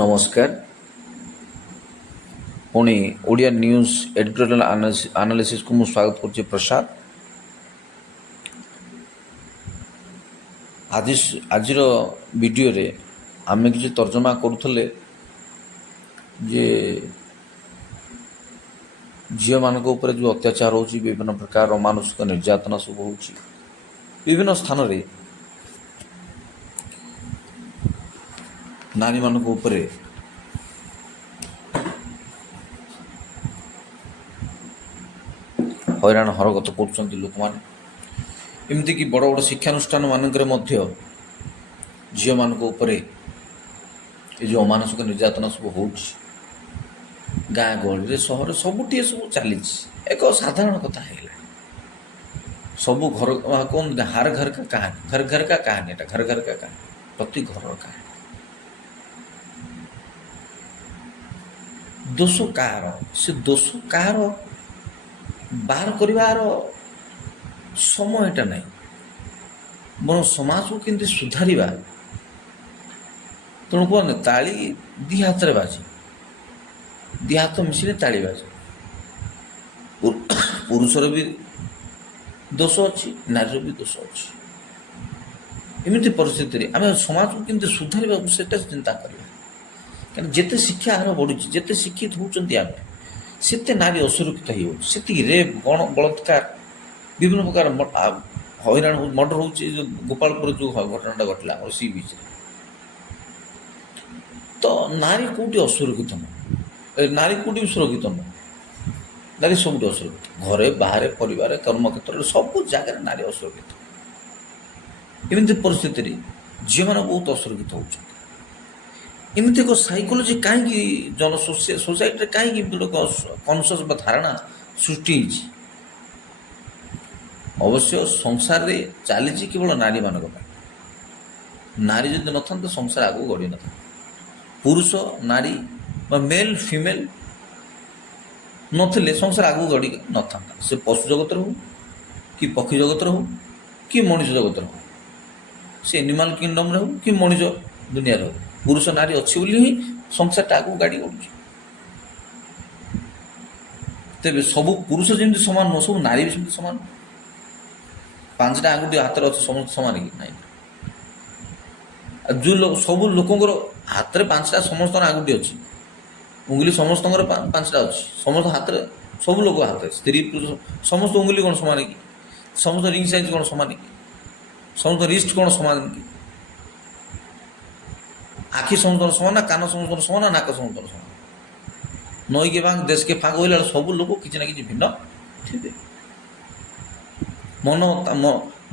ନମସ୍କାର। ପୁଣି Odia news editorial ଆନାଲିସିସ୍କୁ ମୁଁ ସ୍ୱାଗତ କରୁଛି ପ୍ରସାଦ। ଆଜିର ଭିଡ଼ିଓରେ ଆମେ କିଛି ତର୍ଜମା କରୁଥିଲେ ଯେ ଝିଅମାନଙ୍କ ଉପରେ ଯେଉଁ ଅତ୍ୟାଚାର ହେଉଛି, ବିଭିନ୍ନ ପ୍ରକାର ଅମାନୁଷିକ ନିର୍ଯାତନା ସବୁ ହେଉଛି ବିଭିନ୍ନ ସ୍ଥାନରେ, ନାରୀମାନଙ୍କ ଉପରେ ହଇରାଣ ହରକତ କରୁଛନ୍ତି ଲୋକମାନେ। ଏମିତିକି ବଡ଼ ବଡ଼ ଶିକ୍ଷାନୁଷ୍ଠାନ ମାନଙ୍କରେ ମଧ୍ୟ ଝିଅମାନଙ୍କ ଉପରେ ଏ ଯେଉଁ ଅମାନସିକ ନିର୍ଯାତନା ସବୁ ହେଉଛି, ଗାଁ ଗହଳିରେ ସହରରେ ସବୁଠି ସବୁ ଚାଲିଛି। ଏକ ସାଧାରଣ କଥା ହେଇଗଲା। ସବୁ ଘର କୁହନ୍ତି ହର ଘର କା କାହାଣୀ, ଘର ଘର କା କାହାଣୀ, ଏଟା ଘର ଘର କା କାହାଣୀ, ପ୍ରତି ଘରର କାହାଣୀ। ଦୋଷ କାହାର? ସେ ଦୋଷ କାହାର ବାହାର କରିବାର ସମୟଟା ନାହିଁ, ବରଂ ସମାଜକୁ କେମିତି ସୁଧାରିବା। ତେଣୁ କୁହନ୍ତି ତାଳି ଦି ହାତରେ ବାଜେ, ଦି ହାତ ମିଶିଲେ ତାଳି ବାଜେ। ପୁରୁଷର ବି ଦୋଷ ଅଛି, ନାରୀର ବି ଦୋଷ ଅଛି। ଏମିତି ପରିସ୍ଥିତିରେ ଆମେ ସମାଜକୁ କେମିତି ସୁଧାରିବାକୁ ସେଟା ଚିନ୍ତା କରିବା। କାରଣ ଯେତେ ଶିକ୍ଷା ହାର ବଢ଼ୁଛି, ଯେତେ ଶିକ୍ଷିତ ହେଉଛନ୍ତି ଆମେ, ସେତେ ନାରୀ ଅସୁରକ୍ଷିତ ହେଇଯାଉଛି। ସେତିକି ରେପ୍, ବଳାତ୍କାର, ବିଭିନ୍ନ ପ୍ରକାର ହଇରାଣ ମର୍ଡର ହେଉଛି। ଯେଉଁ ଗୋପାଳପୁରରେ ଯେଉଁ ଘଟଣାଟା ଘଟିଲା ଆମର ସି ବିଚ୍ରେ, ତ ନାରୀ କେଉଁଠି ଅସୁରକ୍ଷିତ ନୁହଁ, ନାରୀ କେଉଁଠି ବି ସୁରକ୍ଷିତ ନୁହଁ। ନାରୀ ସବୁଠି ଅସୁରକ୍ଷିତ, ଘରେ ବାହାରେ, ପରିବାରରେ, କର୍ମକ୍ଷେତ୍ରରେ, ସବୁ ଜାଗାରେ ନାରୀ ଅସୁରକ୍ଷିତ। ଏମିତି ପରିସ୍ଥିତିରେ ଝିଅମାନେ ବହୁତ ଅସୁରକ୍ଷିତ ହେଉଛନ୍ତି। ଏମିତି ଏକ ସାଇକୋଲୋଜି କାହିଁକି ସୋସାଇଟିରେ କାହିଁକି ଏମିତି ଗୋଟେ କନସିୟସ୍ ବା ଧାରଣା ସୃଷ୍ଟି ହେଇଛି? ଅବଶ୍ୟ ସଂସାରରେ ଚାଲିଛି କେବଳ ନାରୀମାନଙ୍କ ପାଇଁ। ନାରୀ ଯଦି ନଥାନ୍ତା ସଂସାର ଆଗକୁ ଗଢ଼ି ନଥାନ୍ତା। ପୁରୁଷ ନାରୀ ବା ମେଲ୍ ଫିମେଲ୍ ନଥିଲେ ସଂସାର ଆଗକୁ ଗଢ଼ି ନଥାନ୍ତା। ସେ ପଶୁ ଜଗତରେ ହଉ, କି ପକ୍ଷୀ ଜଗତରେ ହଉ, କି ମଣିଷ ଜଗତରେ ହଉ, ସେ ଏନିମାଲ୍ କିଙ୍ଗଡମ୍ରେ ହଉ କି ମଣିଷ ଦୁନିଆରେ ହଉ, ପୁରୁଷ ନାରୀ ଅଛି ବୋଲି ହିଁ ସଂସାରଟା ଆଗକୁ ଗାଡ଼ି ଗଢ଼ୁଛି। ତେବେ ସବୁ ପୁରୁଷ ଯେମିତି ସମାନ ନୁହଁ, ସବୁ ନାରୀ ବି ସେମିତି ସମାନ। ପାଞ୍ଚଟା ଆଙ୍ଗୁଠି ହାତରେ ଅଛି, ସମସ୍ତେ ସମାନ କି ନାହିଁ? ଆଉ ଯେଉଁ ସବୁ ଲୋକଙ୍କର ହାତରେ ପାଞ୍ଚଟା, ସମସ୍ତଙ୍କର ଆଙ୍ଗୁଠି ଅଛି, ଉଙ୍ଗୁଲି ସମସ୍ତଙ୍କର ପାଞ୍ଚଟା ଅଛି, ସମସ୍ତ ହାତରେ, ସବୁ ଲୋକ ହାତରେ, ସ୍ତ୍ରୀ ପୁରୁଷ ସମସ୍ତ ଉଙ୍ଗୁଲି କ'ଣ ସମାନ କି? ସମସ୍ତ ରିଙ୍ଗ ସାଇଜ୍ କ'ଣ ସମାନ କି? ସମସ୍ତ ରିଷ୍ଟ କ'ଣ ସମାନ କି? ଆଖି ସମସ୍ତଙ୍କର ସମାନ ନା? କାନ ସମସ୍ତଙ୍କର ସମାନ ନା? ନାକ ସମସ୍ତଙ୍କର ସମାନ? ନଈକେ ଭାଙ୍ଗ ଦେଶକେ ଫାଙ୍କ କହିଲା ବେଳେ ସବୁ ଲୋକ କିଛି ନା କିଛି ଭିନ୍ନ ଥିବେ।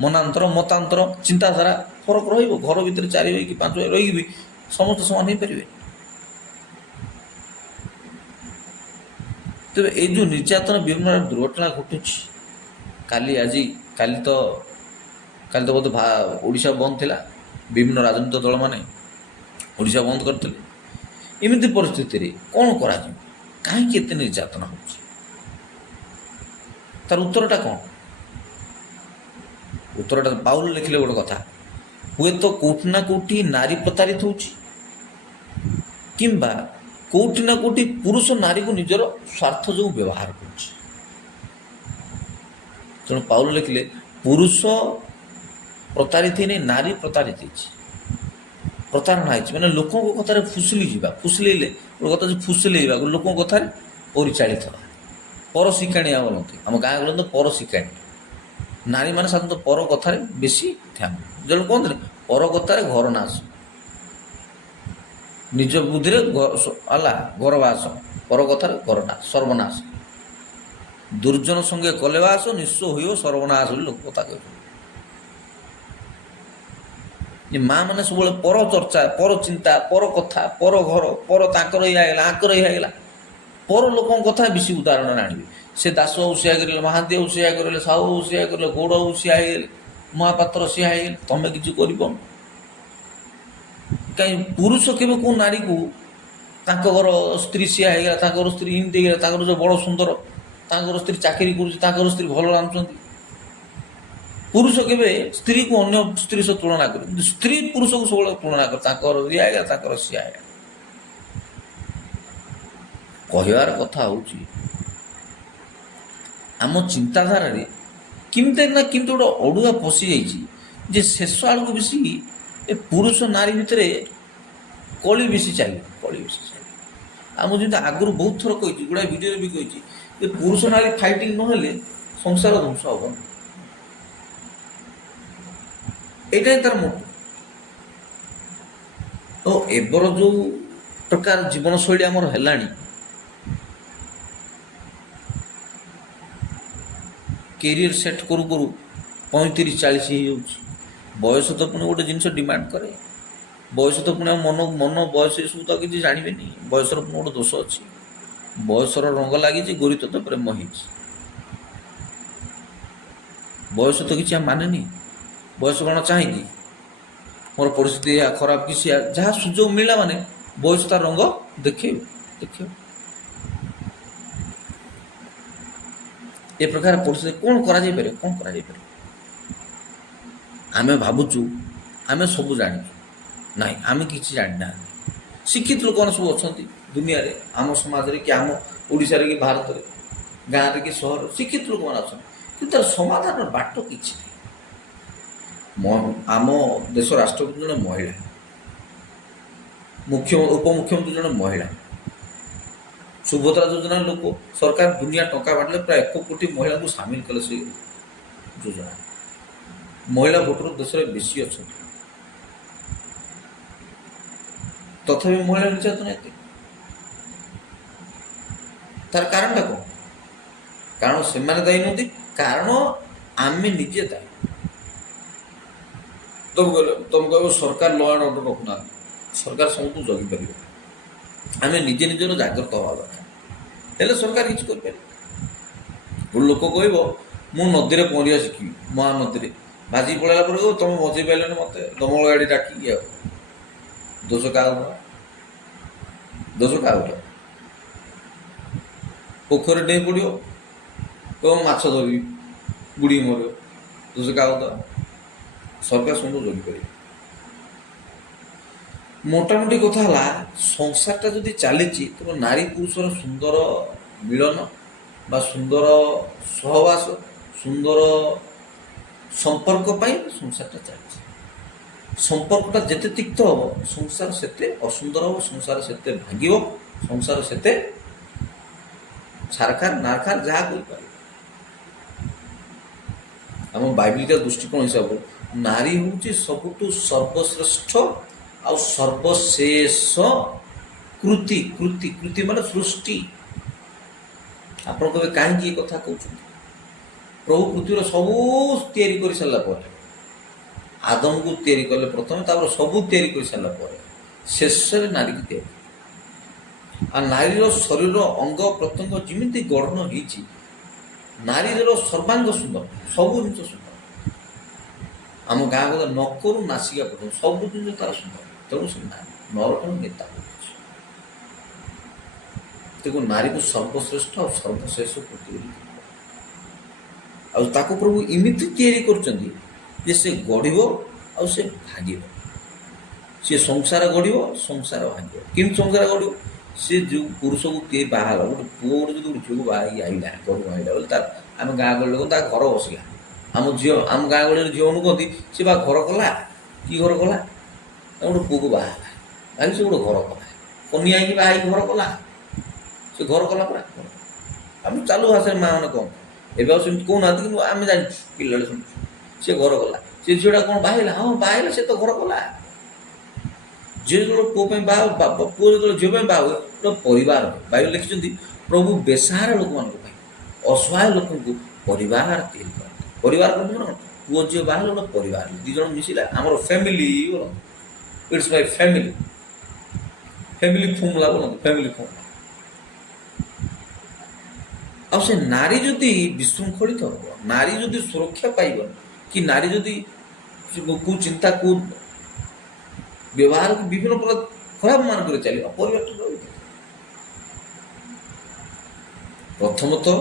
ମନାନ୍ତର, ମତାନ୍ତର, ଚିନ୍ତାଧାରା ଫରକ ରହିବ। ଘର ଭିତରେ 4 ଭାଇ କି 5 ଭାଇ ରହିକି ବି ସମସ୍ତେ ସମାନ ହେଇପାରିବେ। ତେବେ ଏଇ ଯେଉଁ ନିର୍ଯାତନା, ବିଭିନ୍ନ ଦୁର୍ଘଟଣା ଘଟୁଛି, କାଲି ତ ବୋଧେ ଓଡ଼ିଶା ବନ୍ଦ ଥିଲା। ବିଭିନ୍ନ ରାଜନୈତିକ ଦଳମାନେ ଓଡ଼ିଶା ବନ୍ଦ କରିଥିଲେ। ଏମିତି ପରିସ୍ଥିତିରେ କ'ଣ କରାଯିବ? କାହିଁକି ଏତେ ନିର୍ଯାତନା ହେଉଛି? ତାର ଉତ୍ତରଟା କ'ଣ? ଉତ୍ତରଟା ପାଉଲ ଲେଖିଲେ ଗୋଟେ କଥା, ହୁଏତ କେଉଁଠି ନା କେଉଁଠି ନାରୀ ପ୍ରତାରିତ ହେଉଛି, କିମ୍ବା କେଉଁଠି ନା କେଉଁଠି ପୁରୁଷ ନାରୀକୁ ନିଜର ସ୍ୱାର୍ଥ ଯୋଗୁଁ ବ୍ୟବହାର କରୁଛି। ତେଣୁ ପାଉଲ ଲେଖିଲେ ପୁରୁଷ ପ୍ରତାରିତ ହେଇନି, ନାରୀ ପ୍ରତାରିତ ହେଇଛି, ପ୍ରତାରଣା ହେଇଛି। ମାନେ ଲୋକଙ୍କ କଥାରେ ଫୁସିଲି ଯିବା, ଫୁସିଲେଇଲେ ଗୋଟେ କଥା, ଫୁସିଲେଇବା ଲୋକଙ୍କ କଥାରେ ପରିଚାଳିତ ହେବା। ପର ଶିକାଣୀ ବୋଲନ୍ତି, ଆମ ଗାଁ ଗହଳି ପର ଶିକାଣୀ। ନାରୀମାନେ ସାଧାରଣତଃ ପର କଥାରେ ବେଶୀ ଧ୍ୟାନ, ଯେତେବେଳେ କୁହନ୍ତିନି ପର କଥାରେ ଘର ନାଶ, ନିଜ ବୁଦ୍ଧିରେ ଘର ବାସ, ପର କଥାରେ ଘର ନାଶ, ସର୍ବନାଶ। ଦୁର୍ଜନ ସଙ୍ଗେ କଲେ ବାସ, ନିଃସ୍ୱ ହୋଇବ ସର୍ବନାଶ ବୋଲି ଲୋକ କଥା କହୁଛନ୍ତି। ଏ ମା' ମାନେ ସବୁବେଳେ ପର ଚର୍ଚ୍ଚା, ପର ଚିନ୍ତା, ପର କଥା, ପର ଘର, ପର ତାଙ୍କର ଇଏ ହେଇଗଲା, ଆଙ୍କର ଇଏ ହେଇଗଲା, ପର ଲୋକଙ୍କ କଥା ବେଶୀ ଉଦାହରଣରେ ଆଣିବେ। ସେ ଦାସ ଆଉ ସିଆ କରିଲେ, ମହାନ୍ତି ଆଉ ସିଆ କରିଲେ, ସାହୁ ଆଉ ସିଆ କରିଲେ, ଗୌଡ଼ ଆଉ ସିଆ ହେଇଗଲେ, ମହାପାତ୍ର ସିଆ ହେଇଗଲେ, ତମେ କିଛି କରିବନି। କାହିଁ ପୁରୁଷ କେବେ କେଉଁ ନାରୀକୁ ତାଙ୍କ ଘର ସ୍ତ୍ରୀ ସିଆ ହେଇଗଲା, ତାଙ୍କର ସ୍ତ୍ରୀ ଏମିତି ହେଇଗଲା, ତାଙ୍କର ଯେଉଁ ବଡ଼ ସୁନ୍ଦର, ତାଙ୍କର ସ୍ତ୍ରୀ ଚାକିରି କରୁଛି, ତାଙ୍କର ସ୍ତ୍ରୀ ଭଲ ରାନ୍ଧୁଛନ୍ତି, ପୁରୁଷ କେବେ ସ୍ତ୍ରୀକୁ ଅନ୍ୟ ସ୍ତ୍ରୀ ସହ ତୁଳନା କରେ, କିନ୍ତୁ ସ୍ତ୍ରୀ ପୁରୁଷକୁ ସବୁବେଳେ ତୁଳନା କରେ, ତାଙ୍କର ଇଏ ହେଇଗଲା, ତାଙ୍କର ସିଆ ହେଇଗଲା। କହିବାର କଥା ହେଉଛି ଆମ ଚିନ୍ତାଧାରାରେ କେମିତି ନା କେମିତି ଗୋଟେ ଅଡ଼ୁଆ ପଶିଯାଇଛି ଯେ ଶେଷ ଆଡ଼କୁ ବେଶୀ ଏ ପୁରୁଷ ନାରୀ ଭିତରେ କଳି ବେଶୀ ଚାଲିବ, କଳି ବେଶୀ ଚାଲିବ। ଆଉ ମୁଁ ଯେମିତି ଆଗରୁ ବହୁତ ଥର କହିଛି, ଗୁଡ଼ାଏ ଭିଡ଼ିଓରେ ବି କହିଛି ଯେ ପୁରୁଷ ନାରୀ ଫାଇଟିଂ ନହେଲେ ସଂସାର ଧ୍ୱଂସ ହେବନି। ଏଇଟା ହିଁ ତାର ମୋଟ। ତ ଏବେର ଯେଉଁ ପ୍ରକାର ଜୀବନଶୈଳୀ ଆମର ହେଲାଣି, କ୍ୟାରିୟର ସେଟ୍ କରୁ କରୁ 35-40 ହେଇଯାଉଛି। ବୟସ ତ ପୁଣି ଗୋଟେ ଜିନିଷ ଡିମାଣ୍ଡ କରେ। ବୟସ ତ ପୁଣି ମନ ବୟସ ଏସବୁ ତ କିଛି ଜାଣିବେନି। ବୟସର ପୁଣି ଗୋଟେ ଦୋଷ ଅଛି। ବୟସର ରଙ୍ଗ ଲାଗିଛି, ଗୋରି ତୋତେ ପ୍ରେମ ହେଇଛି। ବୟସ ତ କିଛି ମାନେନି। ବୟସ କ'ଣ ଚାହିଁକି ମୋର ପରିସ୍ଥିତି ଖରାପ କି ସିଏ ଯାହା ସୁଯୋଗ ମିଳିଲା ମାନେ ବୟସ ତାର ରଙ୍ଗ ଦେଖେଇବ। ଏ ପ୍ରକାର ପରିସ୍ଥିତି କ'ଣ କରାଯାଇପାରିବ? କ'ଣ କରାଯାଇପାରିବ? ଆମେ ଭାବୁଛୁ ଆମେ ସବୁ ଜାଣିଛୁ। ନାଇଁ, ଆମେ କିଛି ଜାଣିନାହାନ୍ତି। ଶିକ୍ଷିତ ଲୋକମାନେ ସବୁ ଅଛନ୍ତି ଦୁନିଆରେ, ଆମ ସମାଜରେ କି ଆମ ଓଡ଼ିଶାରେ କି ଭାରତରେ, ଗାଁରେ କି ସହରରେ ଶିକ୍ଷିତ ଲୋକମାନେ ଅଛନ୍ତି, କିନ୍ତୁ ତାର ସମାଧାନର ବାଟ କିଛି ନାହିଁ। ଆମ ଦେଶ ରାଷ୍ଟ୍ରପତି ଜଣେ ମହିଳା, ଉପମୁଖ୍ୟମନ୍ତ୍ରୀ ଜଣେ ମହିଳା, ସୁଭଦ୍ରା ଯୋଜନା ଲୋକ ସରକାର ଦୁନିଆ ଟଙ୍କା ବାଣ୍ଟିଲେ, ପ୍ରାୟ 1 କୋଟି ମହିଳାଙ୍କୁ ସାମିଲ କଲେ ସେ ଯୋଜନା। ମହିଳା ଭୋଟର ଦେଶରେ ବେଶୀ ଅଛନ୍ତି, ତଥାପି ମହିଳା ନିର୍ଯାତନା ଏତେ। ତାର କାରଣଟା କ'ଣ? କାରଣ ସେମାନେ ଦାୟୀ ନୁହନ୍ତି, କାରଣ ଆମେ ନିଜେ ଦାୟୀ। ତମେ କହିବ ସରକାର ଲ ଆଣ୍ଡ ଅର୍ଡର ରଖୁନାହାନ୍ତି, ସରକାର ସମସ୍ତଙ୍କୁ ଜଗିପାରିବ। ଆମେ ନିଜେ ନିଜର ଜାଗ୍ରତ ହେବା ଦରକାର, ହେଲେ ସରକାର କିଛି କରିପାରିବ। ଗୋଟେ ଲୋକ କହିବ ମୁଁ ନଦୀରେ ପହଁରିବା ଶିଖିବି, ମହାନଦୀରେ ଭାଜି ପଳେଇଲା ପରେ କହିବ ତମେ ବଞ୍ଚେଇ ପାରିଲନି ମୋତେ, ଦମଳ ଗାଡ଼ି ଡାକିକି। ଆଉ ଦୋଷ କାହା ଉପରେ? ଦୋଷ କାହା ଉପରେ? ପୋଖରୀ ଡେଇଁ ପଡ଼ିବ, କହିବ ମାଛ ଧରିବି, ବୁଡ଼ିକି ମରିବ, ଦୋଷ କାହା ଉପରେ? ସରକାର ସମସ୍ତଙ୍କୁ ଜଗିପାରିବ। ମୋଟାମୋଟି କଥା ହେଲା, ସଂସାରଟା ଯଦି ଚାଲିଛି ତେବେ ନାରୀ ପୁରୁଷର ସୁନ୍ଦର ମିଳନ ବା ସୁନ୍ଦର ସହବାସ, ସୁନ୍ଦର ସମ୍ପର୍କ ପାଇଁ ସଂସାରଟା ଚାଲିଛି। ସମ୍ପର୍କଟା ଯେତେ ତିକ୍ତ ହେବ ସଂସାର ସେତେ ଅସୁନ୍ଦର ହେବ, ସଂସାର ସେତେ ଭାଙ୍ଗିବ, ସଂସାର ସେତେ ଛାରଖାର ନାରଖାର ଯାହା କରିପାରିବ। ଆମ ବାଇବେଲିକା ଦୃଷ୍ଟିକୋଣ ହିସାବରେ ନାରୀ ହେଉଛି ସବୁଠୁ ସର୍ବଶ୍ରେଷ୍ଠ ଆଉ ସର୍ବଶେଷ କୃତି। କୃତି ମାନେ ସୃଷ୍ଟି। ଆପଣ କହିବେ କାହିଁକି ଏ କଥା କହୁଛନ୍ତି? ପ୍ରଭୁ ପୃଥିବୀର ସବୁ ତିଆରି କରିସାରିଲା ପରେ, ଆଦମକୁ ତିଆରି କଲେ ପ୍ରଥମେ, ତାପରେ ସବୁ ତିଆରି କରିସାରିଲା ପରେ ଶେଷରେ ନାରୀକୁ ତିଆରି। ଆଉ ନାରୀର ଶରୀର ଅଙ୍ଗ ପ୍ରତ୍ୟଙ୍ଗ ଯେମିତି ଗଠନ ହେଇଛି, ନାରୀର ସର୍ବାଙ୍ଗ ସୁନ୍ଦର, ସବୁ ଜିନିଷ ସୁନ୍ଦର। ଆମ ଗାଁ କଥା ନକରୁ ନାସିକା ପର୍ଯ୍ୟନ୍ତ ସବୁ ଜିନିଷ ତାର ସୁନ୍ଦର। ତେଣୁ ସେ ନାରୀ ନରଠାରୁ ନେତା ହେଉଛି। ତେଣୁ ନାରୀକୁ ସର୍ବଶ୍ରେଷ୍ଠ ଆଉ ସର୍ବଶେଷ କୃତି ବୋଲି, ଆଉ ତାକୁ ପ୍ରଭୁ ଏମିତି ତିଆରି କରୁଛନ୍ତି ଯେ ସେ ଗଢ଼ିବ ଆଉ ସେ ଭାଙ୍ଗିବ। ସେ ସଂସାର ଗଢ଼ିବ, ସଂସାର ଭାଙ୍ଗିବ। କେମିତି ସଂସାର ଗଢ଼ିବ? ସେ ଯେଉଁ ପୁରୁଷକୁ କିଏ ବାହା ହେଲା, ଗୋଟେ ପୁଅ ଗୋଟେ ଯଦି ଗୋଟେ ଝିଅକୁ ବାହା ହେଇକି ଆଇଲା, ଘରକୁ ଆଇଲା ବୋଲେ ତାର ଆମେ ଗାଁ ଗହଳି ଲୋକ ତା ଘର ବସିଲା। ଆମ ଗାଁ ଗହଳିରେ ଝିଅମାନଙ୍କୁ କହନ୍ତି ସେ ବା ଘର କଲା। କି ଘର କଲା? ଗୋଟେ ପୁଅକୁ ବାହା ହେଲା, ଭାଇ ସେ ଗୋଟେ ଘର କଲା। କନିଆ ହେଇକି ବାହା ହେଇକି ଘର କଲା, ସେ ଘର କଲା ପରା। ଆମେ ଚାଲୁ ଭାଷାରେ ମାଆ ମାନେ କହନ୍ତି, ଏବେ ଆଉ ସେମିତି କହୁନାହାନ୍ତି, କିନ୍ତୁ ଆମେ ଜାଣିଛୁ, ପିଲାବେଳେ ଶୁଣିଛୁ ସେ ଘର କଲା। ସେ ଝିଅଟା କ'ଣ ବାହା ହେଲା? ହଁ ବାହା ହେଲା, ସେ ତ ଘର କଲା। ଝିଅ ଯେତେବେଳେ ପୁଅ ପାଇଁ ପୁଅ ଯେତେବେଳେ ଝିଅ ପାଇଁ ବାହା ହୁଏ, ଗୋଟେ ପରିବାର ହୁଏ। ବାଇବେଲ ଲେଖିଛନ୍ତି ପ୍ରଭୁ ବେସାହାରା ଲୋକମାନଙ୍କ ପାଇଁ, ଅସହାୟ ଲୋକଙ୍କୁ ପରିବାର ତିଆରି କରନ୍ତି। ପରିବାର କ'ଣ? ପୁଅ ଝିଅ ବାହା ହେଲେ ଗୋଟେ ପରିବାର, 2 ଜଣ ମିଶିଲା ଆମର ଫ୍ୟାମିଲି ବୋଲନ୍ତି। It's my family, family formula ବୋଲନ୍ତି, ଫ୍ୟାମିଲି ଫର୍ମୁଲା। ଆଉ ସେ ନାରୀ ଯଦି ବିଶୃଙ୍ଖଳିତ ହେବ, ନାରୀ ଯଦି ସୁରକ୍ଷା ପାଇବନି, କି ନାରୀ ଯଦି କୁଚିନ୍ତା ବ୍ୟବହାରକୁ ବିଭିନ୍ନ ପ୍ରକାର ଖରାପ ମାର୍ଗରେ ଚାଲିବ, ପରିବାରଟା ରହିବ। ପ୍ରଥମତଃ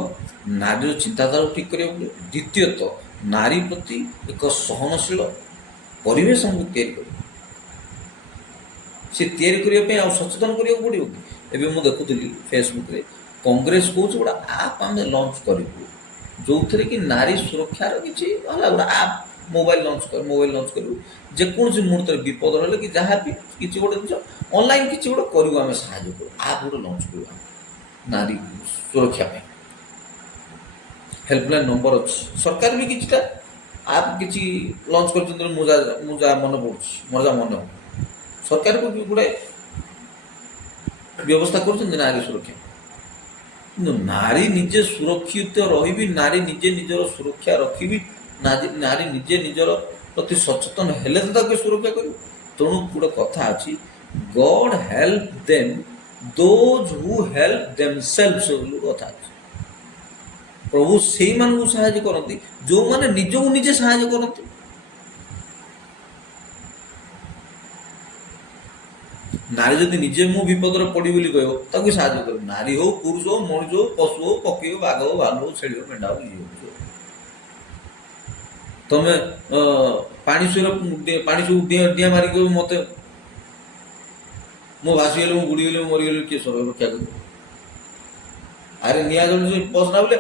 ନାରୀର ଚିନ୍ତାଧାରାକୁ ଠିକ୍ କରିବାକୁ ପଡ଼ିବ। ଦ୍ୱିତୀୟତଃ ନାରୀ ପ୍ରତି ଏକ ସହନଶୀଳ ପରିବେଶ ଆମକୁ ତିଆରି କରିବ। ସେ ତିଆରି କରିବା ପାଇଁ ଆଉ ସଚେତନ କରିବାକୁ ପଡ଼ିବ। ଏବେ ମୁଁ ଦେଖୁଥିଲି ଫେସବୁକ୍ରେ କଂଗ୍ରେସ କହୁଛି ଗୋଟେ ଆପ୍ ଆମେ ଲଞ୍ଚ କରିବୁ ଯେଉଁଥିରେ କି ନାରୀ ସୁରକ୍ଷାର କିଛି ହେଲା ଗୋଟେ ଆପ୍ ମୋବାଇଲ ଲଞ୍ଚ କରିବୁ ଯେକୌଣସି ମୁହୂର୍ତ୍ତରେ ବିପଦ ହେଲେ କି ଯାହା ବି କିଛି ଗୋଟେ ଜିନିଷ ଅନଲାଇନ୍ କିଛି ଗୋଟେ କରିବୁ ଆମେ ସାହାଯ୍ୟ କରୁ ଆପ୍ ଗୋଟେ ଲଞ୍ଚ କରିବୁ ଆମେ ନାରୀ ସୁରକ୍ଷା ପାଇଁ ହେଲ୍ପଲାଇନ୍ ନମ୍ବର ଅଛି ସରକାର ବି କିଛିଟା ଆପ୍ କିଛି ଲଞ୍ଚ କରିଛନ୍ତି ମୁଁ ଯାହା ମନେ ପଡ଼ୁଛି ମୋର ଯାହା ମନେ ସରକାର ବି ଗୋଟେ ବ୍ୟବସ୍ଥା କରୁଛନ୍ତି ନାରୀ ସୁରକ୍ଷା କିନ୍ତୁ ନାରୀ ନିଜେ ସୁରକ୍ଷିତ ରହିବି ନାରୀ ନିଜେ ନିଜର ସୁରକ୍ଷା ରଖିବି ନାରୀ ନିଜେ ନିଜର ପ୍ରତି ସଚେତନ ହେଲେ ତ ତାକୁ ସୁରକ୍ଷା କରିବ ତେଣୁ ଗୋଟେ କଥା ଅଛି God help them those who help themselves ବୋଲି କଥା ଅଛି ପ୍ରଭୁ ସେଇମାନଙ୍କୁ ସାହାଯ୍ୟ କରନ୍ତି ଯେଉଁମାନେ ନିଜକୁ ନିଜେ ସାହାଯ୍ୟ କରନ୍ତି ନାରୀ ଯଦି ନିଜେ ମୁଁ ବିପଦରେ ପଡି ବୋଲି କହିବ ତାକୁ ସାହାଯ୍ୟ କରିବ ନାରୀ ହଉ ପୁରୁଷ ହଉ ମଣିଷ ହଉ ପଶୁ ହଉ ପକ୍ଷୀ ହଉ ବାଘ ହଉ ଭାଲୁ ହଉ ଛେଳି ହଉ ମେଣ୍ଢା ହଉ ଇଏ ହଉ ତମେ ପାଣି ସବୁ ଡିଆଁ ମାରିକି ମତେ ମୁଁ ଭାସିଗଲି ମୁଁ ବୁଡ଼ିଗଲି ମୁଁ ମରିଗଲି କିଏ ସବୁ ରକ୍ଷା କରିବ ଆରେ ନିଆଁ ଜଳୁଛି ପଶନା ବୋଲେ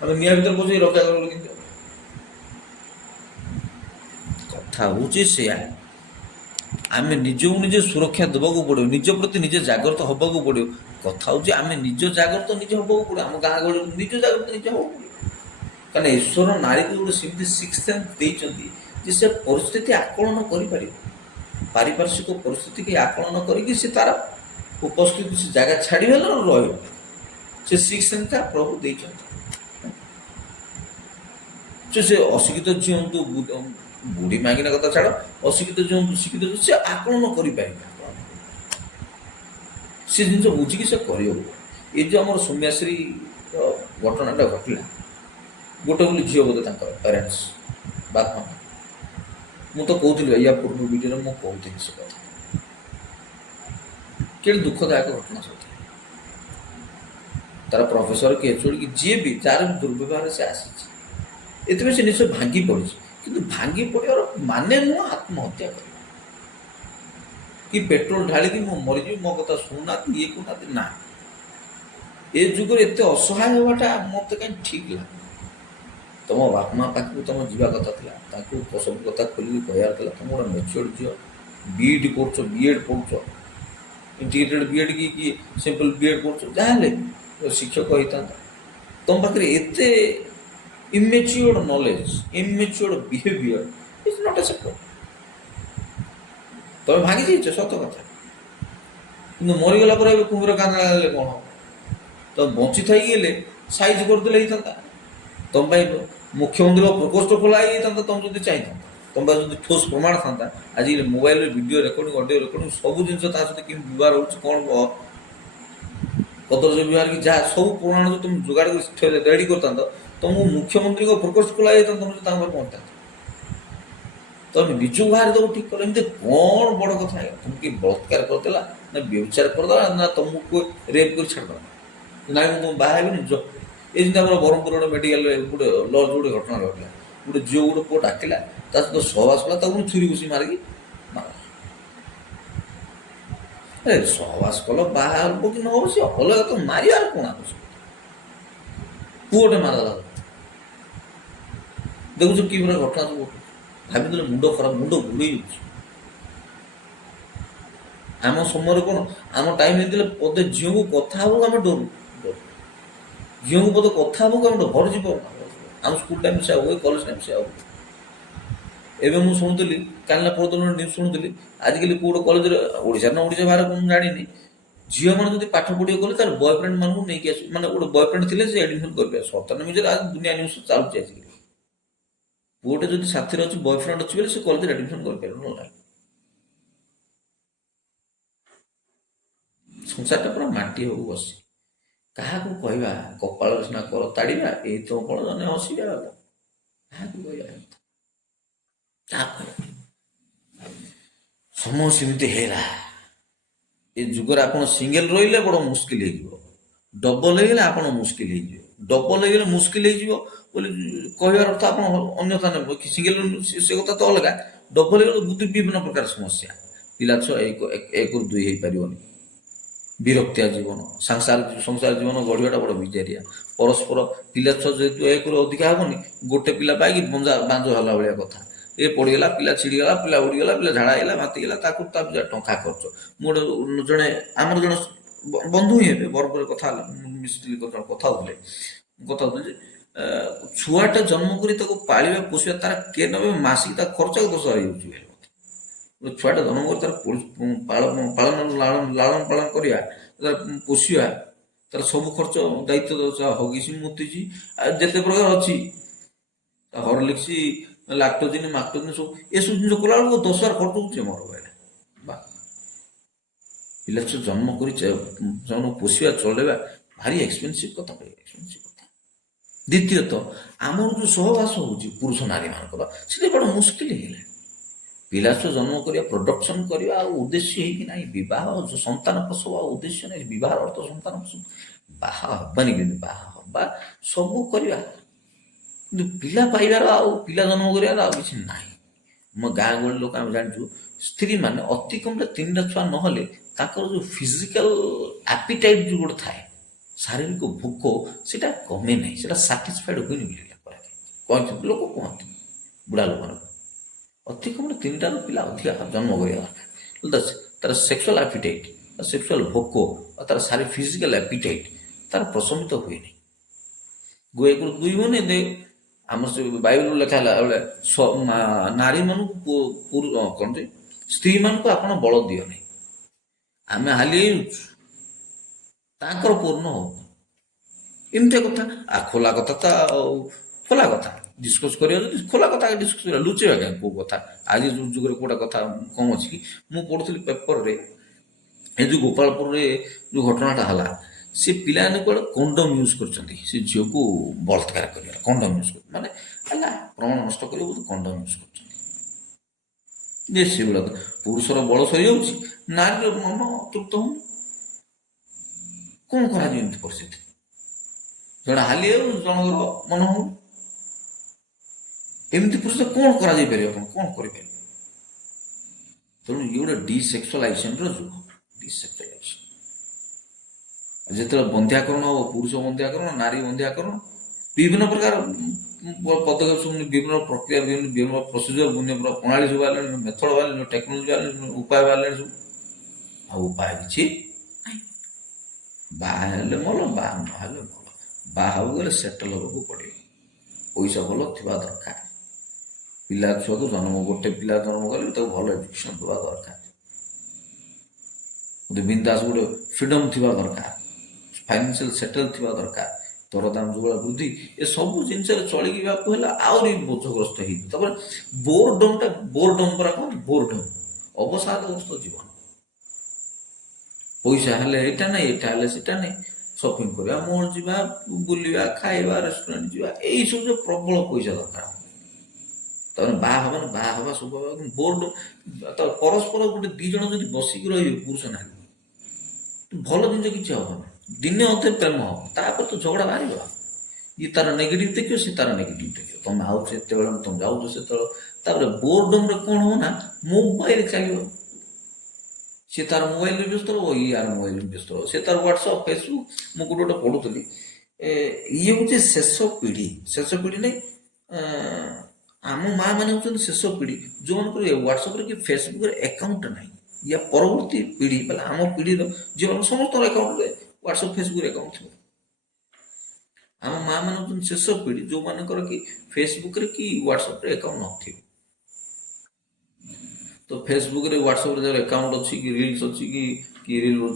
ଆମେ ନିଆଁ ଭିତରେ ପଶିକି ରକ୍ଷା କରିବୁ କିନ୍ତୁ କଥା ହଉଛି ସେୟା ଆମେ ନିଜକୁ ନିଜେ ସୁରକ୍ଷା ଦେବାକୁ ପଡ଼ିବ ନିଜ ପ୍ରତି ନିଜେ ଜାଗ୍ରତ ହେବାକୁ ପଡ଼ିବ କଥା ହେଉଛି ଆମେ ନିଜ ଜାଗ୍ରତ ନିଜେ ହେବାକୁ ପଡ଼ିବ ଆମ ଗାଁ ଗହଳି ନିଜ ଜାଗ୍ରତ ନିଜେ ହେବାକୁ ପଡ଼ିବ କାରଣ ଈଶ୍ୱର ନାରୀକୁ ଗୋଟେ ସେମିତି ସିକ୍ସ ସେନ୍ସ ଦେଇଛନ୍ତି ଯେ ସେ ପରିସ୍ଥିତି ଆକଳନ କରିପାରିବ ପାରିପାର୍ଶ୍ୱିକ ପରିସ୍ଥିତିକି ଆକଳନ କରିକି ସେ ତାର ଉପସ୍ଥିତି ସେ ଜାଗା ଛାଡ଼ିବେ ନା ରହିବ ସେ ସିକ୍ସ ସେନ୍ସଟା ପ୍ରଭୁ ଦେଇଛନ୍ତି ସେ ଅଶିକ୍ଷିତ ଝିଅ ହୁଅନ୍ତୁ ବୁଢ଼ୀ ମାଗିନା କଥା ଛାଡ଼ ଅଶିକ୍ଷିତ ଝିଅ ହୁଅନ୍ତୁ ଶିକ୍ଷିତ ସେ ଆକଳନ କରିପାରିବେ ସେ ଜିନିଷ ବୁଝିକି ସେ କରିବ ଏ ଯେଉଁ ଆମର ସୌମ୍ୟାଶ୍ରୀ ଘଟଣାଟା ଘଟିଲା ଗୋଟେ ବୋଲି ଝିଅ ବୋଧେ ତାଙ୍କର ପ୍ୟାରେଣ୍ଟସ୍ ବାପା ମୁଁ ତ କହୁଥିଲି ୟା ପୂର୍ବ ଭିଡ଼ିଓରେ ମୁଁ କହୁଥିଲି ସେ କଥା କେତେ ଦୁଃଖଦାୟକ ଘଟଣା ସବୁ ତାର ପ୍ରଫେସର କି ଏଚୋଡ଼ି କି ଯିଏ ବି ଯାହାର ବି ଦୁର୍ବ୍ୟବହାରରେ ସେ ଆସିଛି ଏଥିପାଇଁ ସେ ନିଶ୍ଚୟ ଭାଙ୍ଗି ପଡ଼ିଛି କିନ୍ତୁ ଭାଙ୍ଗି ପଡ଼ିବାର ମାନେ ନୁହଁ ଆତ୍ମହତ୍ୟା କରିବା କି ପେଟ୍ରୋଲ ଢାଳିକି ମୁଁ ମରିଯିବି ମୋ କଥା ଶୁଣୁନାହାନ୍ତି ଇଏ କରୁନାହାନ୍ତି ନା ଏ ଯୁଗରେ ଏତେ ଅସହାୟ ହେବାଟା ମୋତେ କାହିଁ ଠିକ୍ ଲାଗେ ତମ ବାପା ମା ପାଖକୁ ତମ ଯିବା କଥା ଥିଲା ତାଙ୍କୁ ସବୁ କଥା ଖୋଲିକି କହିବାର ଥିଲା ତମ ଗୋଟେ ମ୍ୟାଚୁଅର୍ଡ ଝିଅ ବିଇଡ଼ି କରୁଛ ବିଏଡ଼୍ ପଢ଼ୁଛ ଇଣ୍ଟିଗ୍ରେଟେଡ୍ ବିଏଡ଼୍ କି ସିମ୍ପଲ୍ ବିଏଡ଼୍ କରୁଛ ଯାହାହେଲେ ଶିକ୍ଷକ ହେଇଥାନ୍ତା ତମ ପାଖରେ ଏତେ immature knowledge, immature behavior is not acceptable. ତମେ ଭାଙ୍ଗି ଯାଇଛ ସତ କଥା କିନ୍ତୁ ମରିଗଲା ପରେ ଏବେ କୁମ୍ଭୀର କାନ୍ଦା ହେଲେ କ'ଣ ହେବ ତମେ ବଞ୍ଚି ଥାଇକି ହେଲେ ସାଇଜ୍ କରିଦେଲେ ହେଇଥାନ୍ତା ତମ ପାଇଁ ମୁଖ୍ୟମନ୍ତ୍ରୀଙ୍କ ପ୍ରକୋଷ୍ଠ ଖୋଲା ହେଇଯାଇଥାନ୍ତା ତମେ ଯଦି ଚାହିଁଥାନ୍ତା ତମ ପାଖରେ ଯଦି ଠୋସ୍ ପ୍ରମାଣ ଥାନ୍ତା ଆଜିକାଲି ମୋବାଇଲରେ ଭିଡ଼ିଓ ରେକର୍ଡ଼ିଂ ଅଡ଼ିଓ ରେକର୍ଡ଼ିଂ ସବୁ ଜିନିଷ ତା ସହିତ କେମିତି ବ୍ୟବହାର ହେଉଛି କ'ଣ କଦର୍ଯ୍ୟ ବ୍ୟବହାର କି ଯାହା ସବୁ ପ୍ରମାଣ ଯଦି ତମେ ଯୋଗାଡ଼ କରି ରେଡ଼ି କରିଥାନ୍ତ ତମକୁ ମୁଖ୍ୟମନ୍ତ୍ରୀଙ୍କ ପ୍ରକୋଷ୍ଠ ଖୋଲା ହେଇଥାନ୍ତା ତମେ ତାଙ୍କ ପାଖରେ ପହଞ୍ଚିଥାନ୍ତ ତମେ ନିଜକୁ ବାହାରି ଦେବ ଠିକ୍ କର ଏମିତି କ'ଣ ବଡ଼ କଥା ଆଜ୍ଞା ତମକୁ କିଏ ବଳାତ୍କାର କରିଦେଲା ନା ବ୍ୟବଚାର କରିଦେଲା ନା ତମକୁ ରେପ୍ କରି ଛାଡ଼ିଦେଲା ନାଇଁ ମୁଁ ତୁମ ବାହା ହେବିନି ଏ ଯେମିତି ଆମର ବ୍ରହ୍ମପୁର ଗୋଟେ ମେଡ଼ିକାଲରେ ଗୋଟେ ଲଜ୍ ଗୋଟେ ଘଟଣା ଘଟିଲା ଗୋଟେ ଝିଅ ଗୋଟେ ପୁଅ ଡାକିଲା ତା ସହିତ ସହବାସ କଲା ତାକୁ ଛୁରୀ ଘୁଷି ମାରିକି ସହବାସ କଲ ବାହା ହବ କି ନ ହବ ସେ ଅଲଗା ତ ମାରିବାର କ'ଣ ଆବଶ୍ୟକ ପୁଅଟେ ମାରିଦେଲା ଦେଖୁଛ କି ପୁରା ଘଟଣା ସବୁ ଭାବିଦେଲେ ମୁଣ୍ଡ ଖରାପ ମୁଣ୍ଡ ଘୁରେଇ ଯାଉଛି ଆମ ସମୟରେ କ'ଣ ଆମ ଟାଇମ୍ ହେଇଥିଲେ ପଦେ ଝିଅକୁ କଥା ହେବାକୁ ଆମେ ଡରୁ ଝିଅଙ୍କୁ ପଦେ କଥା ହେବାକୁ ଆମେ ଘର ଯିବ ଆମ ସ୍କୁଲ ଟାଇମ୍ ସେ ହବ କଲେଜ ଟାଇମ୍ ସେ ହବ ଏବେ ମୁଁ ଶୁଣୁଥିଲି କାଲି ନା ପରଦିନ ନ୍ୟୁଜ୍ ଶୁଣୁଥିଲି ଆଜିକାଲି କେଉଁ ଗୋଟେ କଲେଜରେ ଓଡ଼ିଶାରେ ନା ଓଡ଼ିଶା ବାହାରେ ମୁଁ ଜାଣିନି ଝିଅମାନେ ଯଦି ପାଠ ପଢ଼ିବାକୁ ଗଲେ ତାର ବୟଫ୍ରେଣ୍ଡ ମାନଙ୍କୁ ନେଇକି ଆସିବ ମାନେ ଗୋଟେ ବୟଫ୍ରେଣ୍ଡ ଥିଲେ ସେ ଆଡମିସନ୍ କରିପାରିବ ସର୍ତ୍ତନ ନିଜର ଆଜି ଦୁନିଆ ନ୍ୟୁଜ୍ ଚାଲୁଛି ଆଜିକାଲି ପୁଅଟେ ଯଦି ସାଥିରେ ଅଛି ବୟଫ୍ରେଣ୍ଡ ଅଛି ବୋଲି ସେ କଲେଜରେ ଆଡମିସନ୍ କରିପାରିବ ନହେଲେ ସଂସାରଟା ପୁରା ମାଟି ହବୁ ବସି କାହାକୁ କହିବା କପାଳରେ ସିନା କର ତାଡ଼ିବା ଏଇ ତ କ'ଣ ଜଣେ ହସିବା କାହାକୁ କହିବା ସମୟ ସେମିତି ହେଲା ଏ ଯୁଗରେ ଆପଣ ସିଙ୍ଗଲ ରହିଲେ ବଡ଼ ମୁସ୍କିଲ ହେଇଯିବ ଡବଲ ହେଇଗଲେ ଆପଣ ମୁସ୍କିଲ ହେଇଯିବ ଡବଲ ହେଇଗଲେ ମୁସ୍କିଲ ହେଇଯିବ ବୋଲି କହିବାର ଅର୍ଥ ଆପଣ ଅନ୍ୟଥା ନେବ କି ସିଙ୍ଗଲ ସେ କଥା ତ ଅଲଗା ଡବଲ ହେଇଗଲେ ବିଭିନ୍ନ ପ୍ରକାର ସମସ୍ୟା ପିଲା ଛୁଆ 1ରୁ 2 ହେଇପାରିବନି ବିରକ୍ତିଆ ଜୀବନ, ସଂସାର ଜୀବନ ଗଢ଼ିବାଟା ବଡ଼ ବିଜାରିଆ। ପରସ୍ପର ପିଲା ଛୁଆ ଯେହେତୁ ଏକରୁ ଅଧିକା ହେବନି, ଗୋଟେ ପିଲା ପାଇକି ବାଞ୍ଜ ହେଲା ଭଳିଆ କଥା। ଏ ପଡ଼ିଗଲା, ପିଲା ଛିଡ଼ିଗଲା, ପିଲା ଉଡ଼ିଗଲା, ପିଲା ଝାଡ଼ା ହେଇଗଲା, ମାତିଗଲା, ତାକୁ ତା ପିଲା ଟଙ୍କା ଖର୍ଚ୍ଚ। ମୁଁ ଗୋଟେ ଜଣେ ଆମର ଜଣେ ବନ୍ଧୁ ହିଁ ହେବେ, ବରପୁରରେ କଥା ହେଲା, ମିସ୍ତ୍ରୀ କଥା ହଉଥିଲେ ଯେ ଛୁଆଟା ଜନ୍ମ କରି ତାକୁ ପାଳିବା ପୋଷିବା ତାର କିଏ ନେବେ, ମାସିକି ତା ଖର୍ଚ୍ଚ 10,000 ହେଇଯାଉଛି। ଛୁଆଟା ଜନ୍ମ କରି ତାର ଲାଳନ ପାଳନ କରିବା, ତାର ପୋଷିବା, ତାର ସବୁ ଖର୍ଚ୍ଚ ଦାୟିତ୍ୱ, ହଗିସି ମୁତିଛି ଆଉ ଯେତେ ପ୍ରକାର ଅଛି, ତା ହରଲିକ୍ସ, ଲାକ୍ଟୋଜିନ୍, ମାକ୍ଟୋଜିନ୍ ସବୁ ଏସବୁ ଜିନିଷ କଲାବେଳକୁ 10,000 ଖର୍ଚ୍ଚ ହଉଛି ମୋର ଭାଇଟା। ବା, ପିଲା ଛୁଆ ଜନ୍ମ କରି ପୋଷିବା ଚଳେଇବା ଭାରି ଏକ୍ସପେନ୍ସିଭ କଥା, ଏକ୍ସପେନ୍ସିଭ କଥା। ଦ୍ୱିତୀୟତଃ ଆମର ଯେଉଁ ସହବାସ ହେଉଛି ପୁରୁଷ ନାରୀମାନଙ୍କର, ସେଟା ବଡ଼ ମୁସ୍କିଲ ହେଇଗଲାଣି। ପିଲା ଛୁଆ ଜନ୍ମ କରିବା, ପ୍ରଡକ୍ସନ୍ କରିବା ଆଉ ଉଦ୍ଦେଶ୍ୟ ହେଇକି ନାହିଁ। ବିବାହ ସନ୍ତାନ ପ୍ରସବ ଆଉ ଉଦ୍ଦେଶ୍ୟ ନାହିଁ। ବିବାହର ଅର୍ଥ ସନ୍ତାନ ପ୍ରସବ, ବାହା ହେବାନି କିନ୍ତୁ ବାହା ହେବା ସବୁ କରିବା, କିନ୍ତୁ ପିଲା ପାଇବାର ଆଉ ପିଲା ଜନ୍ମ କରିବାର ଆଉ କିଛି ନାହିଁ। ଆମ ଗାଁ ଗହଳି ଲୋକ ଆମେ ଜାଣିଛୁ, ସ୍ତ୍ରୀମାନେ ଅତି କମ୍ରେ 3ଟା ଛୁଆ ନହେଲେ ତାଙ୍କର ଯେଉଁ ଫିଜିକାଲ ଆପିଟାଇଟ୍ ଯେଉଁ ଗୋଟେ ଥାଏ, ଶାରୀରିକ ଭୋକ, ସେଟା କମେ ନାହିଁ, ସେଟା ସାଟିସ୍ଫାଏଡ୍ ହୁଏନି ବୋଲି କହନ୍ତି, ଲୋକ କୁହନ୍ତି, ବୁଢ଼ା ଲୋକମାନଙ୍କୁ। ଅତି କମ୍ରେ 3ଟାରୁ ପିଲା ଅଧିକା ଜନ୍ମ କରିବା ଦରକାର। ତାର ସେକ୍ସୁଆଲ ଆପିଟାଇଟ୍, ସେକ୍ସୁଆଲ ଭୋକ ଆଉ ତାର ଫିଜିକାଲ ଆପିଟାଇଟ୍ ତାର ପ୍ରଶମିତ ହୁଏନି। ଗୋଏକରୁ 2 ହୁଏନି। ଆମର ସେ ବାଇବେଲରେ ଲେଖା ହେଲା ବେଳେ ନାରୀମାନଙ୍କୁ କହନ୍ତି, ସ୍ତ୍ରୀମାନଙ୍କୁ ଆପଣ ବଳ ଦିଅ ନାହିଁ। ଆମେ ହାଲିଆ ହେଇଯାଉଛୁ, ତାଙ୍କର ପୂର୍ଣ୍ଣ ହଉନି। ଏମିତିଆ କଥା। ଖୋଲା କଥା ତ ଖୋଲା କଥା ଡିସ୍କସ୍ କରିବା, ଯଦି ଖୋଲା କଥା ଡିସ୍କସ୍ କରିବା, ଲୁଚେଇବା କାହିଁ କେଉଁ କଥା? ଆଜି ଯେଉଁ ଯୁଗରେ କେଉଁଟା କଥା କମ୍ ଅଛି କି? ମୁଁ ପଢ଼ୁଥିଲି ପେପରରେ, ଏ ଯେଉଁ ଗୋପାଳପୁରରେ ଯେଉଁ ଘଟଣାଟା ହେଲା, ସେ ପିଲାମାନେ କୁଆଡ଼େ କଣ୍ଡମ୍ ୟୁଜ୍ କରିଛନ୍ତି ସେ ଝିଅକୁ ବଳାତ୍କାର କରିବାର। କଣ୍ଡମ୍ ୟୁଜ୍ କରି ମାନେ ହେଲା ପ୍ରମାଣ ନଷ୍ଟ କରିବ ବୋଲି କଣ୍ଡମ୍ ୟୁଜ୍ କରୁଛନ୍ତି। ଯେ ସେଗୁଡ଼ା ପୁରୁଷର ବଳ ସରିଯାଉଛି, ନାରୀର ମନ ତୃପ୍ତ ହଉନି। କ'ଣ କରାଯିବ ଏମିତି ପରିସ୍ଥିତି? ଜଣେ ହାଲିଆ, ଜଣଙ୍କର ମନ ହଉନି। ଏମିତି ପରିସ୍ଥିତି କ'ଣ କରାଯାଇପାରିବ? ଆପଣ କ'ଣ କରିପାରିବେ? ତେଣୁ ଇଏ ଗୋଟେ ଡିସେକ୍ସୁଆଲାଇଜେସନର ଯୁଗ। ଡିସେକ୍ସୁଆଲାଇଜେସନ ଯେତେବେଳେ ବନ୍ଧ୍ୟାକରଣ ହେବ, ପୁରୁଷ ବନ୍ଧ୍ୟାକରଣ, ନାରୀ ବନ୍ଧ୍ୟାକରଣ, ବିଭିନ୍ନ ପ୍ରକାର ପଦକ୍ଷେପ ସବୁ, ବିଭିନ୍ନ ପ୍ରକ୍ରିୟା, ବିଭିନ୍ନ ପ୍ରୋସିଜର, ବିଭିନ୍ନ ପ୍ରଣାଳୀ ସବୁ ବାହାରିଲାଣି, ମେଥଡ଼ ବାହାରିଲାଣି, ଟେକ୍ନୋଲୋଜି ବାହାରିଲାଣି, ଉପାୟ ବାହାରିଲାଣି ସବୁ। ଆଉ ଉପାୟ କିଛି ନାହିଁ। ବାହା ହେଲେ ଭଲ, ବାହା ନହେଲେ ଭଲ। ବାହା ହେବାକୁ ଗଲେ ସେଟଲ୍ ହେବାକୁ ପଡ଼ିବ, ପଇସା ଭଲ ଥିବା ଦରକାର। ପିଲା ଛୁଆକୁ ଗୋଟେ ପିଲା ଜନ୍ମ କଲେ ତାକୁ ଭଲ ଏଜୁକେସନ୍ ଦେବା ଦରକାର। ଗୋଟେ ବିନ୍ଦାସ, ଗୋଟେ ଫ୍ରିଡମ୍ ଥିବା ଦରକାର, ଫାଇନାନ୍ସିଆଲ ସେଟଲ୍ ଥିବା ଦରକାର। ଦରଦାମ ଯେଉଁଭଳିଆ ବୃଦ୍ଧି, ଏସବୁ ଜିନିଷରେ ଚଳିବାକୁ ହେଲେ ଆହୁରି ବୋଝଗ୍ରସ୍ତ ହେଇଛି। ତାପରେ ବୋରଡମ୍ ପରା କହନ୍ତି, ବୋରଡମ୍, ଅବସାଦଗ୍ରସ୍ତ ଜୀବନ। ପଇସା ହେଲେ ଏଇଟା ନାହିଁ, ଏଇଟା ହେଲେ ସେଟା ନାହିଁ, ସପିଂ କରିବା, ମଲ୍ ଯିବା, ବୁଲିବା, ଖାଇବା, ରେଷ୍ଟୁରାଣ୍ଟ ଯିବା, ଏଇସବୁ ଯେଉଁ ପ୍ରବଳ ପଇସା ଦରକାର। ତାପରେ ବାହା ହେବା ସବୁ ହେବା, ବୋର୍ଡ ପରସ୍ପର ଗୋଟେ 2 ଜଣ ଯଦି ବସିକି ରହିବେ, ପୁରୁଷ ନାରୀ, ଭଲ ଜିନିଷ କିଛି ହବନି। ଦିନେ ଅଧେ ପ୍ରେମ ହବ, ତାପରେ ତ ଝଗଡ଼ା ବାହାରିବ। ଇଏ ତାର ନେଗେଟିଭ ଦେଖିବ, ସେ ତାର ନେଗେଟିଭ ଦେଖିବ। ତମେ ଆଉଛ ଏତେବେଳେ, ତମେ ଯାଉଛ ସେତେବେଳେ। ତାପରେ ବୋର୍ଡମ୍ରେ କ'ଣ ହବ ନା, ମୋବାଇଲ ଚାଲିବ। ସେ ତାର ମୋବାଇଲରେ ବ୍ୟସ୍ତ ରହିବ, ଇଏ ଆର ମୋବାଇଲରେ ବ୍ୟସ୍ତ ରହିବ। ସେ ତାର ହ୍ୱାଟ୍ସଆପ୍, ଫେସବୁକ୍। ମୁଁ ଗୋଟେ ପଢ଼ୁଥିଲି, ଇଏ ହେଉଛି ଶେଷ ପିଢ଼ି ନାହିଁ, ଆମ ମାଆ ମାନେ ହେଉଛନ୍ତି ଶେଷ ପିଢ଼ି ଯେଉଁମାନଙ୍କର ହ୍ୱାଟ୍ସଆପ୍ରେ କି ଫେସବୁକ୍ରେ ଆକାଉଣ୍ଟ ନାହିଁ। ୟା ପରବର୍ତ୍ତୀ ପିଢ଼ି ବୋଲେ ଆମ ପିଢ଼ିର ଯେଉଁମାନେ ସମସ୍ତଙ୍କର ଆକାଉଣ୍ଟରେ ହ୍ୱାଟ୍ସଆପ୍, ଫେସବୁକ୍ରେ ଆକାଉଣ୍ଟ ଥିବ। ଆମ ମାଆ ମାନେ ହେଉଛନ୍ତି ଶେଷ ପିଢ଼ି ଯେଉଁମାନଙ୍କର କି ଫେସବୁକ୍ରେ କି ହ୍ୱାଟ୍ସଆପ୍ରେ ଆକାଉଣ୍ଟ ନଥିବ। ତ ଫେସବୁକ୍ରେ, ହ୍ୱାଟ୍ସଆପ୍ରେ ଯାହାର ଆକାଉଣ୍ଟ ଅଛି, କି ରିଲ୍ସ ଅଛି, କି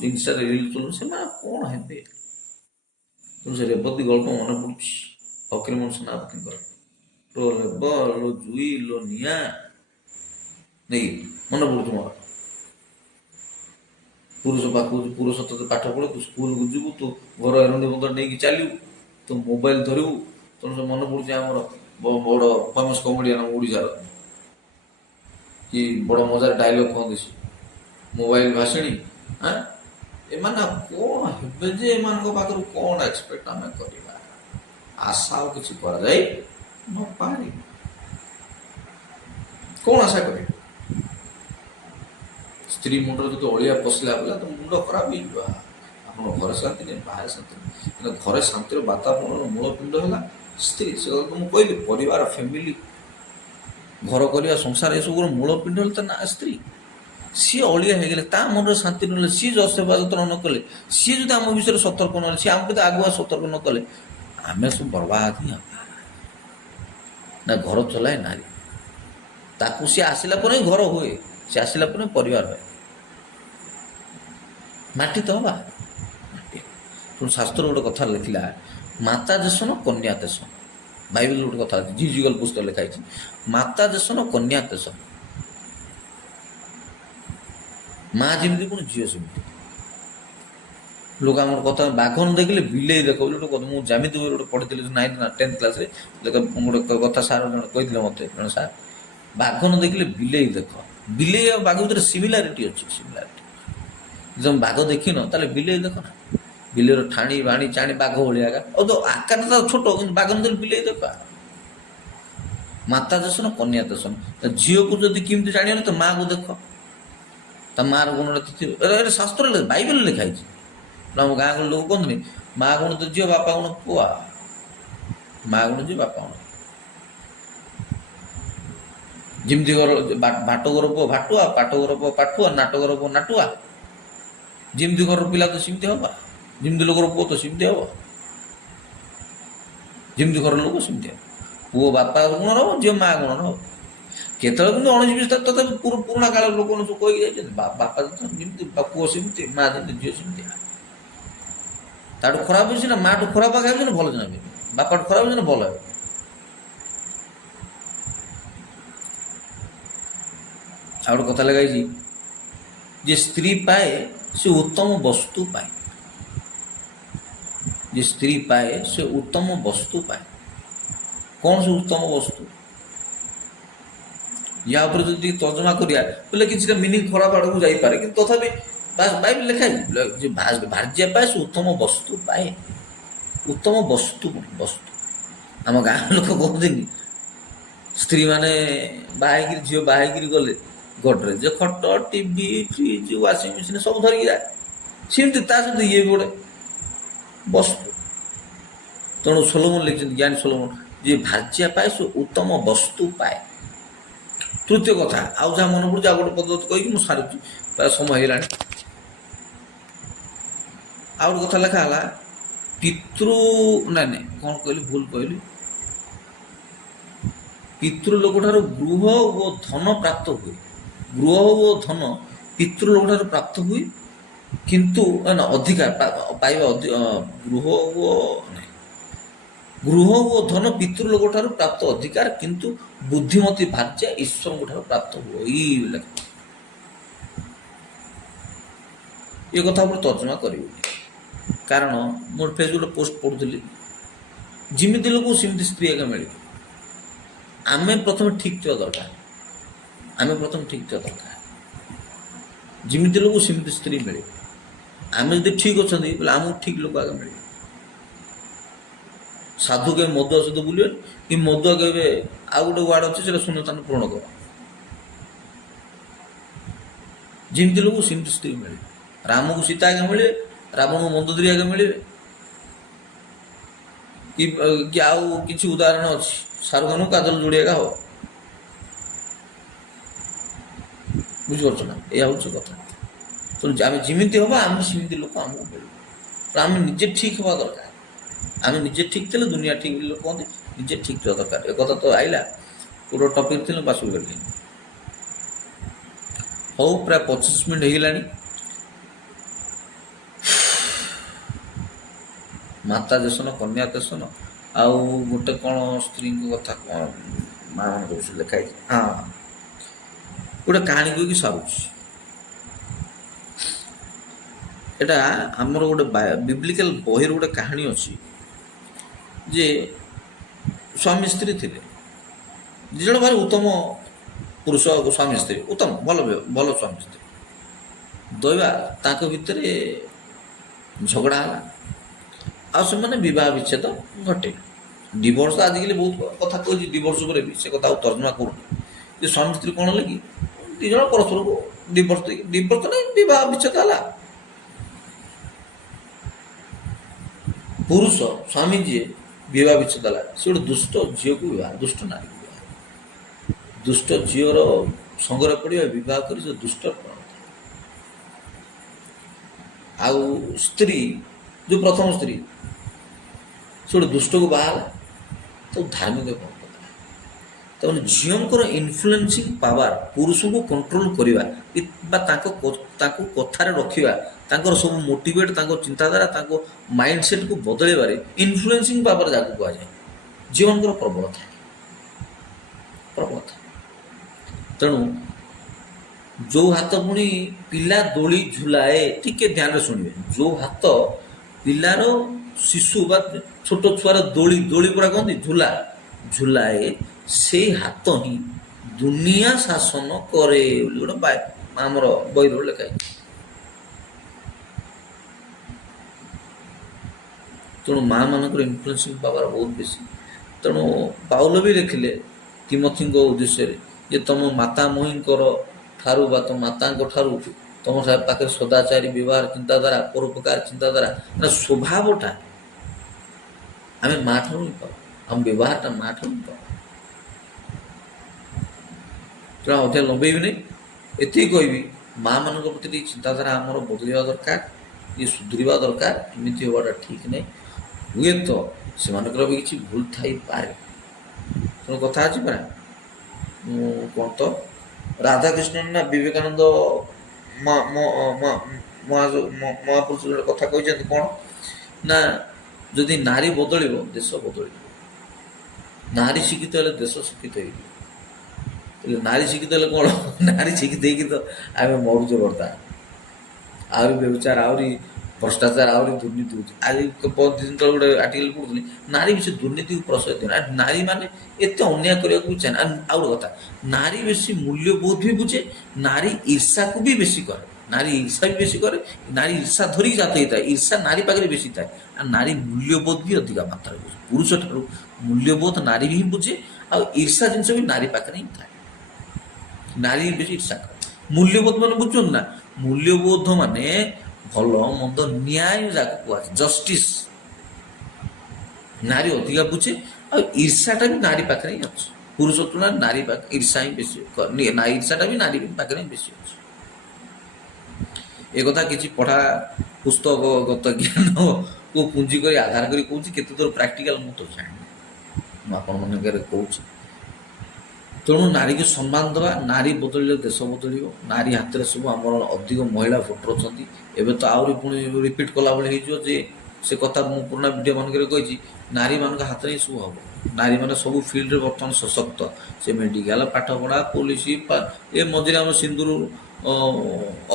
ଇନଷ୍ଟାରେ ରିଲ୍ସ ଚଲୁଛି, ସେମାନେ କ'ଣ ହେବେ? ତେଣୁ ସେ ରେବତୀ ଗଳ୍ପ ମନେ ପଡ଼ୁଛି, ଫକୀରମୋହନ ସେନାପତିଙ୍କର। ଲୋ ଜୁଇ ଲୋ ନିଆଁ, ନେଇ ମନେ ପଡ଼ୁଛି ମୋର। ପୁରୁଷ ପାଖକୁ, ପୁରୁଷ ତୋତେ ପାଠ ପଢ଼େ, ତୁ ସ୍କୁଲକୁ ଯିବୁ, ତୁ ଘର ଏରୁଣ୍ଡି ବନ୍ଦର ନେଇକି ଚାଲିବୁ, ତୁ ମୋବାଇଲ ଧରିବୁ। ତେଣୁ ସେ ମନେ ପଡ଼ୁଛି ଆମର ବଡ଼ ଫେମସ୍ କମେଡ଼ିଆନ ଓଡ଼ିଶାର, କି ବଡ଼ ମଜାର ଡାଇଲଗ କହନ୍ତି ସେ, ମୋବାଇଲ ଭାସିଣୀ। ଏମାନେ କ'ଣ ହେବେ ଯେ ଏମାନଙ୍କ ପାଖରୁ କ'ଣ ଏକ୍ସପେକ୍ଟ ଆମେ କରିବା? ଆଶା ଆଉ କିଛି କରାଯାଇ ନପାରେ। କ'ଣ ଆଶା କରିବେ? ସ୍ତ୍ରୀ ମୁଣ୍ଡରେ ଯଦି ଅଳିଆ ପଶିଲା ବୋଲେ ତ ମୁଣ୍ଡ ଖରାପ ହେଇଯିବ। ଆପଣ ଘରେ ଶାନ୍ତି ନାହିଁ, ବାହାରେ ଶାନ୍ତି ନାହିଁ। ହେଲେ ଘରେ ଶାନ୍ତିର ବାତାବରଣର ମୂଳପିଣ୍ଡ ହେଲା ସ୍ତ୍ରୀ। ସେ କଥା ମୁଁ କହିଲି, ପରିବାର, ଫ୍ୟାମିଲି, ଘର କରିବା, ସଂସାର ଏସବୁର ମୂଳପିଣ୍ଡ ହେଲା ତା ନା ସ୍ତ୍ରୀ। ସିଏ ଅଳିଆ ହେଇଗଲେ, ତା ମନରେ ଶାନ୍ତି ନହେଲେ, ସିଏ ଯଦି ସେବା ଯତ୍ନ ନ କଲେ, ସିଏ ଯଦି ଆମ ବିଷୟରେ ସତର୍କ ନହେଲେ, ସିଏ ଆମ ଭିତରେ ଆଗୁଆ ସତର୍କ ନ କଲେ, ଆମେ ସବୁ ବର୍ବାଦ ହିଁ ହେବା। ନା ଘର ଚଲାଏ ନାରୀ, ତାକୁ ସିଏ ଆସିଲା ପରେ ହିଁ ଘର ହୁଏ, ସିଏ ଆସିଲା ପରେ ପରିବାର ହୁଏ। ମାଟି ତ ହବା ମାଟି। ତେଣୁ ଶାସ୍ତ୍ର ଗୋଟେ କଥା ଲେଖିଲା, ମାତା ଦେଶନ କନ୍ୟା ଦେଶନ। ବାଇବେଲ ଗୋଟେ କଥା ଅଛି, ଜିଜୁଗଲ ପୁସ୍ତକ ଲେଖା ହେଇଛି, ମାତା ଦେଶନ କନ୍ୟା ଦେଶନ। ମା ଯେମିତି ପୁଣି ଝିଅ ସେମିତି। ଲୋକ ଆମର କଥା, ବାଘ ନ ଦେଖିଲେ ବିଲେଇ ଦେଖ ବୋଲି ଗୋଟେ କଥା, ମୁଁ ଜାମିତି ଗୋଟେ ପଢ଼ିଥିଲି 9th ନା 10th କ୍ଲାସରେ। ଗୋଟେ କଥା ସାର୍ ଜଣେ କହିଥିଲେ ମୋତେ, ଜଣେ ସାର୍, ବାଘ ନ ଦେଖିଲେ ବିଲେଇ ଦେଖ। ବିଲେଇ ଆଉ ବାଘ ଭିତରେ ସିମିଲାରିଟି ଅଛି, ସିମିଲାରିଟି। ଯଦି ତମେ ବାଘ ଦେଖିନ ତାହେଲେ ବିଲେଇ ଦେଖ ନା। ବିଲେଇର ଠାଣି ବାଣି ଚାଣି ବାଘ ଭଳିଆ ଆକା, ଆଉ ତ ଆକାର ତ ଛୋଟ, କିନ୍ତୁ ବାଘ ନ ଦେଖିଲେ ବିଲେଇ ଦେଖ। ମାତା ଦେଶନ କନ୍ୟା ଦେଶନ। ଝିଅକୁ ଯଦି କେମିତି ଜାଣିବ ତ ମାଆକୁ ଦେଖ, ତା ମାଆର ଗୁଣଟା ଥିବ। ଏଇଟା ଶାସ୍ତ୍ରରେ, ବାଇବେଲରେ ଲେଖା ହେଇଛି। ଆମ ଗାଁ ଗହଳି ଲୋକ କହନ୍ତିନି, ମା ଗୁଣ ତ ଝିଅ, ବାପା ଗୁଣ ପୁଅ। ମା ଗୁଣ ଝିଅ, ବାପା ଗୁଣ। ଯେମିତି ଘର ଭାଟ ଘର ପୁଅ ଭାଟୁଆ, ପାଠ ଘର ପୁଅ ପାଠୁଆ, ନାଟ ଘର ପୁଅ ନାଟୁଆ। ଯେମିତି ଘରର ପିଲା ତ ସେମିତି ହବ, ଯେମିତି ଲୋକର ପୁଅ ତ ସେମିତି ହବ, ଯେମିତି ଘର ଲୋକ ସେମିତି ହବ। ପୁଅ ବାପା ଗୁଣର ହବ, ଝିଅ ମା ଗୁଣର ହବ। କେତେବେଳେ କିନ୍ତୁ 1920 ତଥାପି ପୁରୁଣା କାଳର ଲୋକମାନେ ସବୁ କହିକି ଯାଇଛନ୍ତି, ବାପା ଯେମିତି ପୁଅ ସେମିତି, ମା ଯେମିତି ଝିଅ ସେମିତି। ତାଠୁ ଖରାପ ହେଇଛି ନା, ମାଠୁ ଖରାପ ଖାଇଛି ନା ଭଲ ଜାଣିବେ, ବାପାଠୁ ଖରାପ ହେଇଛି ନା ଭଲ ହେବ। ଆଉ ଗୋଟେ କଥା ଲେଖାଇଛି, ଯେ ସ୍ତ୍ରୀ ପାଏ ସେ ଉତ୍ତମ ବସ୍ତୁ ପାଏ। ଯେ ସ୍ତ୍ରୀ ପାଏ ସେ ଉତ୍ତମ ବସ୍ତୁ ପାଏ। କ'ଣ ସେ ଉତ୍ତମ ବସ୍ତୁ? ୟା ଉପରେ ଯଦି ତର୍ଜମା କରିବା ବୋଲେ କିଛିଟା ମିନିଂ ଖରାପ ଆଡ଼କୁ ଯାଇପାରେ, କିନ୍ତୁ ତଥାପି ବାଇବେଲ ଲେଖା ଯେ ଭାର୍ଯ୍ୟା ପାଏ ସେ ଉତ୍ତମ ବସ୍ତୁ ପାଏ। ଉତ୍ତମ ବସ୍ତୁ, ବସ୍ତୁ। ଆମ ଗାଁ ଲୋକ କହନ୍ତିନି, ସ୍ତ୍ରୀମାନେ ବାହା ହେଇକିରି, ଝିଅ ବାହା ହେଇକିରି ଗଲେ ଗଡ଼ରେଜ, ଖଟ, ଟିଭି, ଫ୍ରିଜ, ୱାସିଂ ମେସିନ୍ ସବୁ ଧରିକି ଯାଏ। ସେମିତି ତା ସହିତ ଇଏ ବି ଗୋଟେ ବସ୍ତୁ। ତେଣୁ ସୋଲୋମନ ଲେଖିଛନ୍ତି, ଜ୍ଞାନୀ ସୋଲୋମନ, ଯେ ଭାର୍ଯ୍ୟା ପାଏ ସେ ଉତ୍ତମ ବସ୍ତୁ ପାଏ। ତୃତୀୟ କଥା, ଆଉ ଯାହା ମନେ ପଡ଼ୁଛି ଆଉ ଗୋଟେ ପଦ୍ଧତି କହିକି ମୁଁ ସାରୁଛି, ପ୍ରାୟ ସମୟ ହେଇଗଲାଣି। ଆଉ ଗୋଟେ କଥା ଲେଖା ହେଲା, ପିତୃ ନାଇଁ କ'ଣ କହିଲି, ଭୁଲ କହିଲି। ପିତୃଲୋକଠାରୁ ଗୃହ ଓ ଧନ ପ୍ରାପ୍ତ ହୁଏ। ଗୃହ ଓ ଧନ ପିତୃଲୋକଠାରୁ ପ୍ରାପ୍ତ ହୁଏ, କିନ୍ତୁ ଅଧିକାର ପାଇବା, ଗୃହ ଓ ଧନ ପିତୃଲୋକଠାରୁ ପ୍ରାପ୍ତ ଅଧିକାର, କିନ୍ତୁ ବୁଦ୍ଧିମତୀ ଭାର୍ଯ୍ୟା ଈଶ୍ୱରଙ୍କ ଠାରୁ ପ୍ରାପ୍ତ ହୁଏ। ଏ କଥା ଉପରେ ତର୍ଜମା କରିବି, କାରଣ ମୋର ଫେସବୁକରେ ପୋଷ୍ଟ ପଢ଼ୁଥିଲି, ଯେମିତି ଲୋକ ସେମିତି ସ୍ତ୍ରୀ ଏକା ମିଳିବ। ଆମେ ପ୍ରଥମେ ଠିକ୍ ଥିବା ଦରକାର, ଯେମିତି ଲୋକ ସେମିତି ସ୍ତ୍ରୀ ମିଳିବ। ଆମେ ଯଦି ଠିକ୍ ଅଛନ୍ତି ବୋଲେ ଆମକୁ ଠିକ୍ ଲୋକ ଆଗ ମିଳିବ। ସାଧୁ କେବେ ମଦୁଆ ସହିତ ବୁଲିବେନି, କି ମଦୁଆ କେବେ, ଆଉ ଗୋଟେ ୱାର୍ଡ ଅଛି ସେଟା ଶୂନ୍ୟସ୍ଥାନ ପୂରଣ କର। ଯେମିତି ଲୋକ ସେମିତି ସ୍ତ୍ରୀ ମିଳିବ। ରାମକୁ ସୀତା ଆଗେ ମିଳିବେ, ରାବଣକୁ ମନ୍ଦୋଦରୀ ଆଗେ ମିଳିବେ, କି ଆଉ କିଛି ଉଦାହରଣ ଅଛି, ଶାହରୁଖାନକୁ କାଜଲ ଯୋଡ଼ି ଆଗା ହବ। ବୁଝିପାରୁଛ ନା? ଏଇଆ ହେଉଛି କଥା। ତେଣୁ ଆମେ ଯେମିତି ହବା, ଆମେ ସେମିତି ଲୋକ ଆମକୁ ମିଳିବ। ଆମେ ନିଜେ ଠିକ୍ ହେବା ଦରକାର। ଆମେ ନିଜେ ଠିକ୍ ଥିଲେ ଦୁନିଆ ଠିକ୍ ବୋଲି ଲୋକ କହନ୍ତି, ନିଜେ ଠିକ୍ ଥିବା ଦରକାର। ଏ କଥା ତ ଆଇଲା, ଗୋଟେ ଟପିକ୍ ଥିଲେ ବାସ କରିଲି। ହଉ, ପ୍ରାୟ 25 ମିନିଟ୍ ହେଇଗଲାଣି। ମାତା ଦେଶନ, କନ୍ୟା ଦେଶନ, ଆଉ ଗୋଟେ କ'ଣ ସ୍ତ୍ରୀଙ୍କ କଥା କ'ଣ ମା'ମାନଙ୍କ ବିଷୟରେ ଲେଖା ହେଇଛି। ହଁ, ଗୋଟେ କାହାଣୀ କହିକି ସାରୁଛି। ଏଇଟା ଆମର ଗୋଟେ ବିବ୍ଲିକାଲ ବହିର ଗୋଟେ କାହାଣୀ ଅଛି, ଯେ ସ୍ୱାମୀ ସ୍ତ୍ରୀ ଥିଲେ, ଦୁଇ ଜଣ ଭାରି ଉତ୍ତମ ପୁରୁଷ, ସ୍ୱାମୀ ସ୍ତ୍ରୀ, ଉତ୍ତମ ଭଲ ସ୍ୱାମୀ ସ୍ତ୍ରୀ। ଦୈବା ତାଙ୍କ ଭିତରେ ଝଗଡ଼ା ହେଲା, ଆଉ ସେମାନେ ବିବାହ ବିଚ୍ଛେଦ ଘଟିଲେ। ଡିଭୋର୍ସ ଆଜିକାଲି ବହୁତ କଥା କହୁଛି, ଡିଭୋର୍ସ ଉପରେ ବି ସେ କଥା ଆଉ ତର୍ଜମା କରୁନି। ଯେ ସ୍ୱାମୀ ସ୍ତ୍ରୀ କ'ଣ ହେଲେ କି, ଦୁଇ ଜଣ ପରସ୍ପରକୁ ଡିଭୋର୍ସ ନାହିଁ, ବିବାହ ବିଚ୍ଛେଦ ହେଲା। ପୁରୁଷ ସ୍ୱାମୀ ଯିଏ ବିବାହ ବିଚ୍ଛେଦ ହେଲା, ସେ ଗୋଟେ ଦୁଷ୍ଟ ଝିଅକୁ ବିବାହ, ଦୁଷ୍ଟ ନାରୀକୁ ବିବାହ, ଦୁଷ୍ଟ ଝିଅର ସଙ୍ଗରେ ପଡ଼ିବା ବିବାହ କରି ସେ ଦୁଷ୍ଟ ପ୍ରଣତା। ଆଉ ସ୍ତ୍ରୀ ଯେଉଁ ପ୍ରଥମ ସ୍ତ୍ରୀ ସେ ଗୋଟେ ଦୁଷ୍ଟକୁ ବାହା ହେଲା, ତାକୁ ଧାର୍ମିକ କ'ଣ କଥା। ତାମାନେ ଝିଅଙ୍କର ଇନଫ୍ଲୁଏନ୍ସିଂ ପାୱାର, ପୁରୁଷଙ୍କୁ କଣ୍ଟ୍ରୋଲ କରିବା ବା ତାଙ୍କୁ କଥାରେ ରଖିବା, ତାଙ୍କର ସବୁ ମୋଟିଭେଟ୍, ତାଙ୍କ ଚିନ୍ତାଧାରା, ତାଙ୍କ ମାଇଣ୍ଡ ସେଟ୍କୁ ବଦଳାଇବାରେ ଇନଫ୍ଲୁଏନ୍ସିଂ ପାୱାର ଯାହାକୁ କୁହାଯାଏ, ଝିଅମାନଙ୍କର ପ୍ରବଳ ଥାଏ, ପ୍ରବଳ ଥାଏ। ତେଣୁ ଯେଉଁ ହାତ ପୁଣି ପିଲା ଦୋଳି ଝୁଲାଏ, ଟିକେ ଧ୍ୟାନରେ ଶୁଣିବେ, ଯେଉଁ ହାତ ପିଲାର ଶିଶୁ ବା ଛୋଟ ଛୁଆର ଦୋଳି ପୁରା କହନ୍ତି ଝୁଲାଏ, ସେଇ ହାତ ହିଁ ଦୁନିଆ ଶାସନ କରେ ବୋଲି ଗୋଟେ ଆମର ବହିରେ ଲେଖା ହେଇଛି। ତେଣୁ ମା ମାନଙ୍କର ଇନଫ୍ଲୁଏନ୍ସିଂ ପାୱାର ବହୁତ ବେଶୀ। ତେଣୁ ପାଉଲ ବି ଲେଖିଲେ ତିମୋଥୀଙ୍କ ଉଦ୍ଦେଶ୍ୟରେ ଯେ ତମ ମାତାମହୀଙ୍କର ଠାରୁ ବା ତମ ମାତାଙ୍କ ଠାରୁ ତମ ପାଖରେ ସଦାଚାରୀ ବ୍ୟବହାର, ଚିନ୍ତାଧାରା, ପରୋପକାର ଚିନ୍ତାଧାରା, ମାନେ ସ୍ୱଭାବଟା ଆମେ ମା ଠାରୁ ହିଁ ପାଉ, ଆମ ବ୍ୟବହାରଟା ମା ଠାରୁ ହିଁ ପାଉ। ତେଣୁ ଅଧିକା ଲମ୍ବେଇବି ନାହିଁ, ଏତିକି କହିବି, ମା ମାନଙ୍କ ପ୍ରତି ଟିକେ ଚିନ୍ତାଧାରା ଆମର ବଦଳିବା ଦରକାର, ଇଏ ସୁଧୁରିବା ଦରକାର। ଏମିତି ହେବାଟା ଠିକ୍ ନାହିଁ। ହୁଏତ ସେମାନଙ୍କର ବି କିଛି ଭୁଲ ଥାଇପାରେ। ତେଣୁ କଥା ଅଛି ପରା, ମୁଁ କ'ଣ ତ ରାଧାକୃଷ୍ଣ ନା ବିବେକାନନ୍ଦ ମହାପୁରୁଷ ଗୋଟେ କଥା କହିଛନ୍ତି କ'ଣ ନା, ଯଦି ନାରୀ ବଦଳିବ ଦେଶ ବଦଳିବ, ନାରୀ ଶିକ୍ଷିତ ହେଲେ ଦେଶ ଶିକ୍ଷିତ ହେଇଯିବ। ହେଲେ ନାରୀ ଶିକ୍ଷିତ ହେଲେ କ'ଣ, ନାରୀ ଶିକ୍ଷିତ ହେଇକି ତ ଆମେ ମରୁଛେ ବର୍ତ୍ତମାନ, ଆହୁରି ବ୍ୟବଚାର, ଆହୁରି ଭ୍ରଷ୍ଟାଚାର, ଆହୁରି ଦୁର୍ନୀତି ହେଉଛି। ଆଜି ଦିନ ତଳେ ଗୋଟେ ଆର୍ଟିକଲ ପଢ଼ୁଥିଲି, ନାରୀ ବେଶୀ ଦୁର୍ନୀତିକୁ ପ୍ରଶ୍ରୟ ଦିଏ। ନାରୀମାନେ ଏତେ ଅନ୍ୟାୟ କରିବାକୁ ବି ଚାହେଁ। ଆଉ ଗୋଟେ କଥା, ନାରୀ ବେଶୀ ମୂଲ୍ୟବୋଧ ବି ବୁଝେ, ନାରୀ ଈର୍ଷାକୁ ବି ବେଶୀ କରେ, ନାରୀ ଈର୍ଷା ବି ବେଶୀ କରେ। ନାରୀ ଈର୍ଷା ଧରିକି ଜାତ ହେଇଥାଏ, ଈର୍ଷା ନାରୀ ପାଖରେ ବେଶୀ ଥାଏ। ଆଉ ନାରୀ ମୂଲ୍ୟବୋଧ ବି ଅଧିକା ମାତ୍ରାରେ ବୁଝେ, ପୁରୁଷ ଠାରୁ ମୂଲ୍ୟବୋଧ ନାରୀ ହିଁ ବୁଝେ। ଆଉ ଈର୍ଷା ଜିନିଷ ବି ନାରୀ ପାଖରେ ହିଁ ଥାଏ, ନାରୀ ବେଶୀ ଈର୍ଷା କରେ। ମୂଲ୍ୟବୋଧ ମାନେ ବୁଝୁଛନ୍ତି ନା, ମୂଲ୍ୟବୋଧ ମାନେ ଭଲ ମନ୍ଦ, ନ୍ୟାୟ ଯାହାକୁ କୁହାଯାଏ, ଜଷ୍ଟିସ୍, ନାରୀ ଅଧିକା ବୁଝେ। ଆଉ ଈର୍ଷାଟା ବି ନାରୀ ପାଖରେ ହିଁ ଅଛି, ପୁରୁଷ ତୁଳନାରେ ନାରୀ ପାଖରେ ଈର୍ଷା ହିଁ ବେଶୀ, ଈର୍ଷାଟା ବି ନାରୀ ପାଖରେ ହିଁ ବେଶୀ ଅଛି। ଏକଥା କିଛି ପଢ଼ା ପୁସ୍ତକଗତ ଜ୍ଞାନକୁ ପୁଞ୍ଜି କରି ଆଧାର କରି କହୁଛି, କେତେ ଦୂର ପ୍ରାକ୍ଟିକାଲ ମୁଁ ତ ଜାଣିନି, ମୁଁ ଆପଣମାନଙ୍କରେ କହୁଛି। ତେଣୁ ନାରୀକୁ ସମ୍ମାନ ଦେବା, ନାରୀ ବଦଳିଲେ ଦେଶ ବଦଳିବ। ନାରୀ ହାତରେ ସବୁ ଆମର ଅଧିକ ମହିଳା ଭୋଟର ଅଛନ୍ତି। ଏବେ ତ ଆହୁରି ପୁଣି ରିପିଟ୍ କଲାଭଳି ହେଇଯିବ ଯେ ସେ କଥା ମୁଁ ପୁରୁଣା ଭିଡ଼ିଓ ମାନଙ୍କରେ କହିଛି, ନାରୀମାନଙ୍କ ହାତରେ ହିଁ ସବୁ ହେବ। ନାରୀମାନେ ସବୁ ଫିଲ୍ଡରେ ବର୍ତ୍ତମାନ ସଶକ୍ତ, ସେ ମେଡ଼ିକାଲ, ପାଠପଢ଼ା, ପୋଲିସ, ଏ ମଝିରେ ଆମ ସିନ୍ଦୁର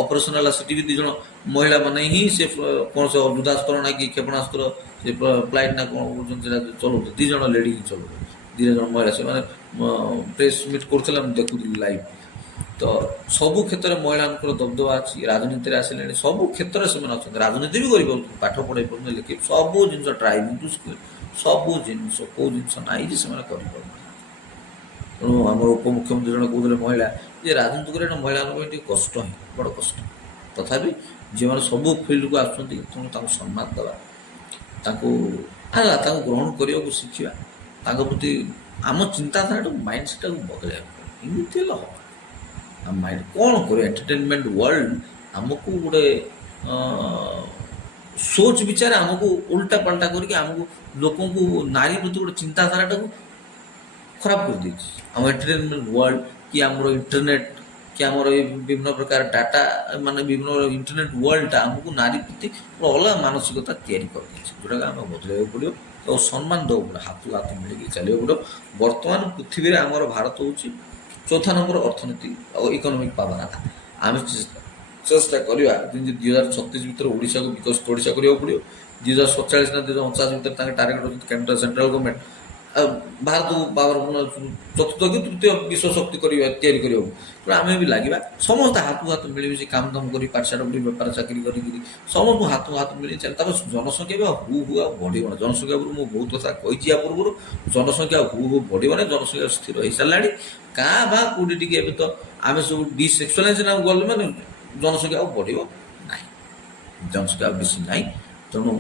ଅପରେସନ୍ ହେଲା, ସେଠି ବି 2 ଜଣ ମହିଳାମାନେ ହିଁ ସେ କ'ଣ ସେ ଯୁଦ୍ଧାସ୍ତ୍ର ନା କି କ୍ଷେପଣାସ୍ତ୍ର, ସେ ଫ୍ଲାଇଟ୍ ନା କ'ଣ କହୁଛନ୍ତି ସେଟା ଚଲାଉଥିଲେ, 2 ଜଣ ଲେଡ଼ି ହିଁ ଚଲାଉଥିଲେ, 2 ଜଣ ମହିଳା। ସେମାନେ ପ୍ରେସ୍ ମିଟ୍ କରୁଥିଲେ, ମୁଁ ଦେଖୁଥିଲି ଲାଇଭ୍। ତ ସବୁ କ୍ଷେତ୍ରରେ ମହିଳାଙ୍କର ଦବଦବା ଅଛି। ରାଜନୀତିରେ ଆସିଲେଣି, ସବୁ କ୍ଷେତ୍ରରେ ସେମାନେ ଅଛନ୍ତି, ରାଜନୀତି ବି କରିପାରୁଛନ୍ତି, ପାଠ ପଢ଼ାଇ ପାରୁଛନ୍ତି, ଲେଖି ସବୁ ଜିନିଷ, ଡ୍ରାଇଭିଂ ଟୁ ସ୍କୁଲ, ସବୁ ଜିନିଷ, କେଉଁ ଜିନିଷ ନାହିଁ ଯେ ସେମାନେ କରିପାରୁଛନ୍ତି। ତେଣୁ ଆମର ଉପମୁଖ୍ୟମନ୍ତ୍ରୀ ଜଣେ କହୁଥିଲେ ମହିଳା, ଯେ ରାଜନୀତି କରିବା ମହିଳାମାନଙ୍କ ପାଇଁ ଟିକେ କଷ୍ଟ ହିଁ, ବଡ଼ କଷ୍ଟ। ତଥାପି ଯେଉଁମାନେ ସବୁ ଫିଲ୍ଡକୁ ଆସୁଛନ୍ତି, ତେଣୁ ତାଙ୍କୁ ସମ୍ମାନ ଦେବା, ତାଙ୍କୁ ଗ୍ରହଣ କରିବାକୁ ଶିଖିବା, ତାଙ୍କ ପ୍ରତି ଆମ ଚିନ୍ତାଧାରାଟାକୁ, ମାଇଣ୍ଡ ସେଟ୍ଟାକୁ ବଦଳାଇବାକୁ ପଡ଼ିବ। ଏମିତି ହେଲେ ହେବ। ଆମ ମାଇଣ୍ଡ କ'ଣ କରିବା, ଏଣ୍ଟରଟେନମେଣ୍ଟ ୱାର୍ଲଡ ଆମକୁ ଗୋଟେ ସୋଚ ବିଚାର ଆମକୁ ଉଲ୍ଟା ପାଲ୍ଟା କରିକି ଆମକୁ ଲୋକଙ୍କୁ ନାରୀ ପ୍ରତି ଗୋଟେ ଚିନ୍ତାଧାରାଟାକୁ ଖରାପ କରିଦେଇଛି। ଆମ ଏଣ୍ଟରଟେନମେଣ୍ଟ ୱାର୍ଲଡ କି ଆମର ଇଣ୍ଟରନେଟ୍ କି ଆମର ଏ ବିଭିନ୍ନ ପ୍ରକାର ଡାଟା, ମାନେ ବିଭିନ୍ନ ଇଣ୍ଟରନେଟ୍ ୱାର୍ଲଡଟା ଆମକୁ ନାରୀ ପ୍ରତି ଅଲଗା ମାନସିକତା ତିଆରି କରିଦେଇଛି, ଯେଉଁଟାକି ଆମେ ବଦଳାଇବାକୁ ପଡ଼ିବ। ଆଉ ସମ୍ମାନ ଦେବାକୁ ପଡ଼ିବ, ହାତକୁ ହାତ ମିଳିକି ଚାଲିବାକୁ ପଡ଼ିବ। ବର୍ତ୍ତମାନ ପୃଥିବୀରେ ଆମର ଭାରତ ହେଉଛି 4th ନମ୍ବର ଅର୍ଥନୀତି ଆଉ ଇକୋନୋମିକ୍ ପାୱାର। ଆମେ ଚେଷ୍ଟା କରିବା ଯେମିତି 2036 ଭିତରେ ଓଡ଼ିଶାକୁ ବିକଶିତ ଓଡ଼ିଶା କରିବାକୁ ପଡ଼ିବ। 2047 ନା 2049 ଭିତରେ ତାଙ୍କ ଟାର୍ଗେଟ୍ ଅଛନ୍ତି କେନ୍ଦ୍ର ସେଣ୍ଟ୍ରାଲ ଗଭର୍ଣ୍ଣମେଣ୍ଟ ଭାରତକୁ ପାୱାରଫୁଲ୍ 4th କି 3ୟ ବିଶ୍ୱ ଶକ୍ତି ତିଆରି କରିବାକୁ। ତେଣୁ ଆମେ ବି ଲାଗିବା, ସମସ୍ତେ ହାତକୁ ହାତ ମିଳିମିଶି କାମ ଦାମ କରି, ପାଠଶାଠ ପଢ଼ି, ବେପାର ଚାକିରି କରିକିରି ସମସ୍ତଙ୍କୁ ହାତକୁ ହାତ ମିଳି ଚାଲେ। ତାପରେ ଜନସଂଖ୍ୟା ବି ହୁ ଆଉ ବଢ଼ିବ ନା। ଜନସଂଖ୍ୟା ଉପରୁ ମୁଁ ବହୁତ କଥା କହିଛି ୟା ପୂର୍ବରୁ, ଜନସଂଖ୍ୟା ହୁ ବଢ଼ିବ ନାହିଁ, ଜନସଂଖ୍ୟା ସ୍ଥିର ହେଇସାରିଲାଣି। କାଁ ଭାଁ କେଉଁଠି ଟିକେ ଏବେ ତ ଆମେ ସବୁ ଡିସେକ୍ସୁଆଲାଇଜ୍ ଗଲେ ମାନେ ଜନସଂଖ୍ୟା ଆଉ ବଢ଼ିବ ନାହିଁ, ଜନସଂଖ୍ୟା ଆଉ ବେଶୀ ନାହିଁ। ତେଣୁ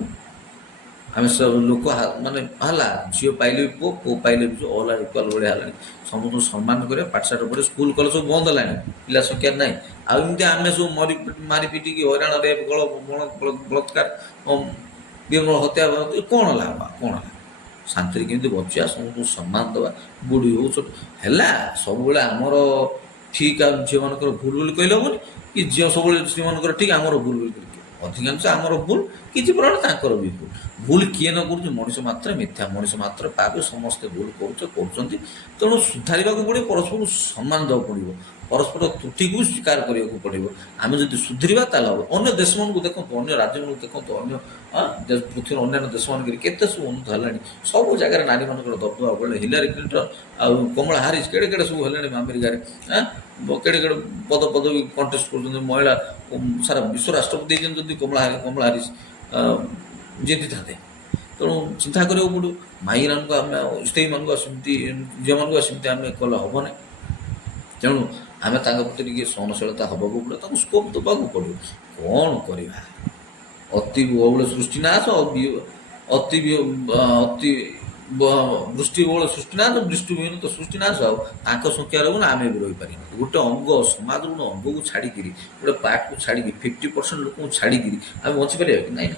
ଆମେ ସବୁ ଲୋକ ମାନେ ହେଲା ଝିଅ ପାଇଲେ ବି ପୁଅ ପୁଅ ପାଇଲେ ବି ଝିଅ ଅଲ୍ ଆର୍ ଇକ୍ୱାଲ୍ ଭଳିଆ ହେଲାଣି। ସମସ୍ତଙ୍କୁ ସମ୍ମାନ କରିବା, ପାଠଶାଠ ପଢ଼ିବା, ସ୍କୁଲ କଲେଜ ସବୁ ବନ୍ଦ ହେଲାଣି, ପିଲା ସଂଖ୍ୟା ନାହିଁ। ଆଉ ଏମିତି ଆମେ ସବୁ ମାରି ପିଟିକି ହଇରାଣ ରେପ୍ ବଳାତ୍କାର ବିଭିନ୍ନ ହତ୍ୟା କ'ଣ ଲାଭ, କ'ଣ ହେଲା? ଶାନ୍ତିରେ କେମିତି ବଞ୍ଚିବା, ସମସ୍ତଙ୍କୁ ସମ୍ମାନ ଦେବା, ବୁଢ଼ୀ ହଉ ଛୋଟ ହେଲା। ସବୁବେଳେ ଆମର ଠିକ୍ ଆଉ ଝିଅମାନଙ୍କର ଭୁଲ ବୋଲି କହିଲେ ହେବନି, କି ଝିଅ ସବୁବେଳେ ସ୍ତ୍ରୀମାନଙ୍କର ଠିକ୍ ଆମର ଭୁଲ ବୋଲି କହିଲେ। ଅଧିକାଂଶ ଆମର ଭୁଲ, କିଛି ପରିମାଣ ତାଙ୍କର ବି ଭୁଲ। ଭୁଲ କିଏ ନ କରୁଛି? ମଣିଷ ମାତ୍ର ମିଥ୍ୟା, ମଣିଷ ମାତ୍ର ପାପୀ, ସମସ୍ତେ ଭୁଲ କରୁଛନ୍ତି। ତେଣୁ ସୁଧାରିବାକୁ ପଡ଼ିବ, ପରସ୍ପରକୁ ସମ୍ମାନ ଦେବାକୁ ପଡ଼ିବ, ପରସ୍ପର ତ୍ରୁଟିକୁ ସ୍ୱୀକାର କରିବାକୁ ପଡ଼ିବ। ଆମେ ଯଦି ସୁଧରିବା ତାହେଲେ ହେବ। ଅନ୍ୟ ଦେଶମାନଙ୍କୁ ଦେଖନ୍ତୁ, ଅନ୍ୟ ରାଜ୍ୟମାନଙ୍କୁ ଦେଖନ୍ତୁ, ଅନ୍ୟ ପୃଥିବୀର ଅନ୍ୟାନ୍ୟ ଦେଶମାନଙ୍କରେ କେତେ ସବୁ ଉନ୍ନତ ହେଲାଣି। ସବୁ ଜାଗାରେ ନାରୀମାନଙ୍କର ଦବଦବା ବଢ଼ିଲା। ହିଲାରୀ କ୍ଲିଣ୍ଟନ ଆଉ କମଳା ହାରିସ୍ କେଡ଼େ କେଡ଼େ ସବୁ ହେଲେଣି ଆମେରିକାରେ। କେଡ଼େ କେଡ଼େ ପଦବୀ କଣ୍ଟେଷ୍ଟ କରୁଛନ୍ତି। ମହିଳା ସାରା ବିଶ୍ୱ ରାଷ୍ଟ୍ରପତି ହେଇଛନ୍ତି ଯଦି କମଳା ହାରିସ୍ ଜିତିଥାନ୍ତେ। ତେଣୁ ଚିନ୍ତା କରିବାକୁ ପଡ଼ିବ। ମାଇମାନଙ୍କୁ ଆମେ ସ୍ତ୍ରୀମାନଙ୍କୁ ସେମିତି, ଝିଅମାନଙ୍କୁ ସେମିତି ଆମେ କଲେ ହେବ ନାହିଁ। ତେଣୁ ଆମେ ତାଙ୍କ ପ୍ରତି ଟିକେ ସହନଶୀଳତା ହେବାକୁ ପଡ଼ିବ, ତାଙ୍କୁ ସ୍କୋପ୍ ଦେବାକୁ ପଡ଼ିବ। କ'ଣ କରିବା? ଅତି ବହୁଳ ସୃଷ୍ଟିନାଶ, ଅତି ବୃଷ୍ଟିବହୁଳ ସୃଷ୍ଟିନାଶ, ବୃଷ୍ଟିବିହୀନ ତ ସୃଷ୍ଟିନାଶ। ଆଉ ତାଙ୍କ ସଂଖ୍ୟା ରହିବ ନା, ଆମେ ବି ରହିପାରିବା। ଗୋଟେ ଅଙ୍ଗ, ସମାଜର ଗୋଟେ ଅଙ୍ଗକୁ ଛାଡ଼ିକିରି, ଗୋଟେ ପାର୍ଟକୁ ଛାଡ଼ିକି, 50% ଲୋକଙ୍କୁ ଛାଡ଼ିକିରି ଆମେ ବଞ୍ଚିପାରିବା କି? ନାଇଁ ନା,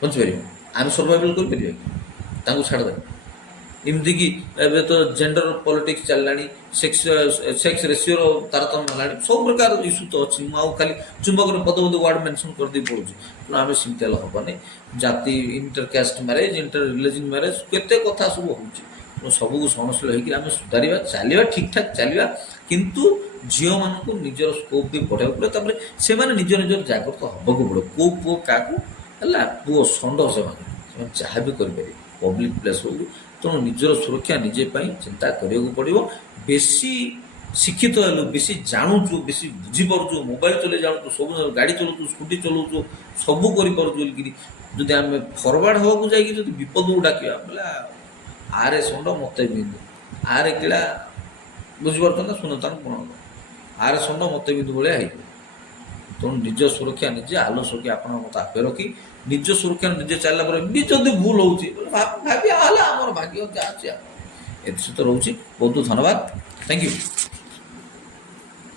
ବଞ୍ଚିପାରିବା? ଆମେ ସର୍ଭାଇଭଲ୍ କରିପାରିବା କି ତାଙ୍କୁ ଛାଡ଼ିଦେବା? ଏମିତିକି ଏବେ ତ ଜେଣ୍ଡର ପଲିଟିକ୍ସ ଚାଲିଲାଣି, ସେକ୍ସ ରେସିଓର ତାରତମ୍ୟ ହେଲାଣି, ସବୁ ପ୍ରକାର ଇସ୍ୟୁ ତ ଅଛି। ମୁଁ ଆଉ ଖାଲି ଚୁମ୍ବକର ପଦବଦୀ ୱାର୍ଡ଼ ମେନସନ୍ କରିଦେଇ ପଡ଼ୁଛି। ତେଣୁ ଆମେ ସେମିତି ହେଲେ ହେବନି। ଜାତି, intercaste marriage, inter religion marriage, କେତେ କଥା ସବୁ ହେଉଛି। ତେଣୁ ସବୁକୁ ସହନଶୀଳ ହେଇକି ଆମେ ସୁଧାରିବା, ଚାଲିବା, ଠିକ୍ଠାକ୍ ଚାଲିବା। କିନ୍ତୁ ଝିଅମାନଙ୍କୁ ନିଜର ସ୍କୋପ୍ ବି ବଢ଼ାଇବାକୁ ପଡ଼ିବ। ତାପରେ ସେମାନେ ନିଜର ଜାଗ୍ରତ ହେବାକୁ ପଡ଼ିବ। କେଉଁ ପୁଅ କାହାକୁ ହେଲା ପୁଅ ଷଣ୍ଢ, ସେମାନେ ଯାହା ବି କରିପାରିବେ ପବ୍ଲିକ୍ ପ୍ଲେସ୍ ହଉ। ତେଣୁ ନିଜର ସୁରକ୍ଷା ନିଜେ ପାଇଁ ଚିନ୍ତା କରିବାକୁ ପଡ଼ିବ। ବେଶୀ ଶିକ୍ଷିତ ହେଲୁ, ବେଶୀ ଜାଣୁଛୁ, ବେଶୀ ବୁଝିପାରୁଛୁ, ମୋବାଇଲ ଚଲେଇ ଜାଣୁଛୁ, ସବୁ ଗାଡ଼ି ଚଲାଉଛୁ, ସ୍କୁଟି ଚଲାଉଛୁ, ସବୁ କରିପାରୁଛୁ ବୋଲିକିରି ଯଦି ଆମେ ଫରୱାର୍ଡ଼ ହେବାକୁ ଯାଇକି ଯଦି ବିପଦକୁ ଡାକିବା, ବୋଲେ ଆରେ ଷଣ୍ଢ ମୋତେ ବିନ୍ଦୁ, ଆରେ କିଳା, ବୁଝିପାରୁଛ ନା? ଶୁଣତାନ କ'ଣ ଆରେ ଷଣ୍ଢ ମୋତେ ବିନ୍ଦୁ ଭଳିଆ ହେଇଯିବ। ତେଣୁ ନିଜ ସୁରକ୍ଷା ନିଜେ, ଆଲୋ ସୁରକ୍ଷା ଆପଣଙ୍କ ମତ ଆପେ ରଖି ନିଜ ସୁରକ୍ଷା ନିଜେ ଚାଲିଲା ପରେ ବି ଯଦି ଭୁଲ ହେଉଛି ଭାବିବା ହେଲା ଆମର ଭାଗ୍ୟ ଯାହା ଅଛି। ଏଥିସହିତ ରହୁଛି। ବହୁତ ଧନ୍ୟବାଦ। Thank you.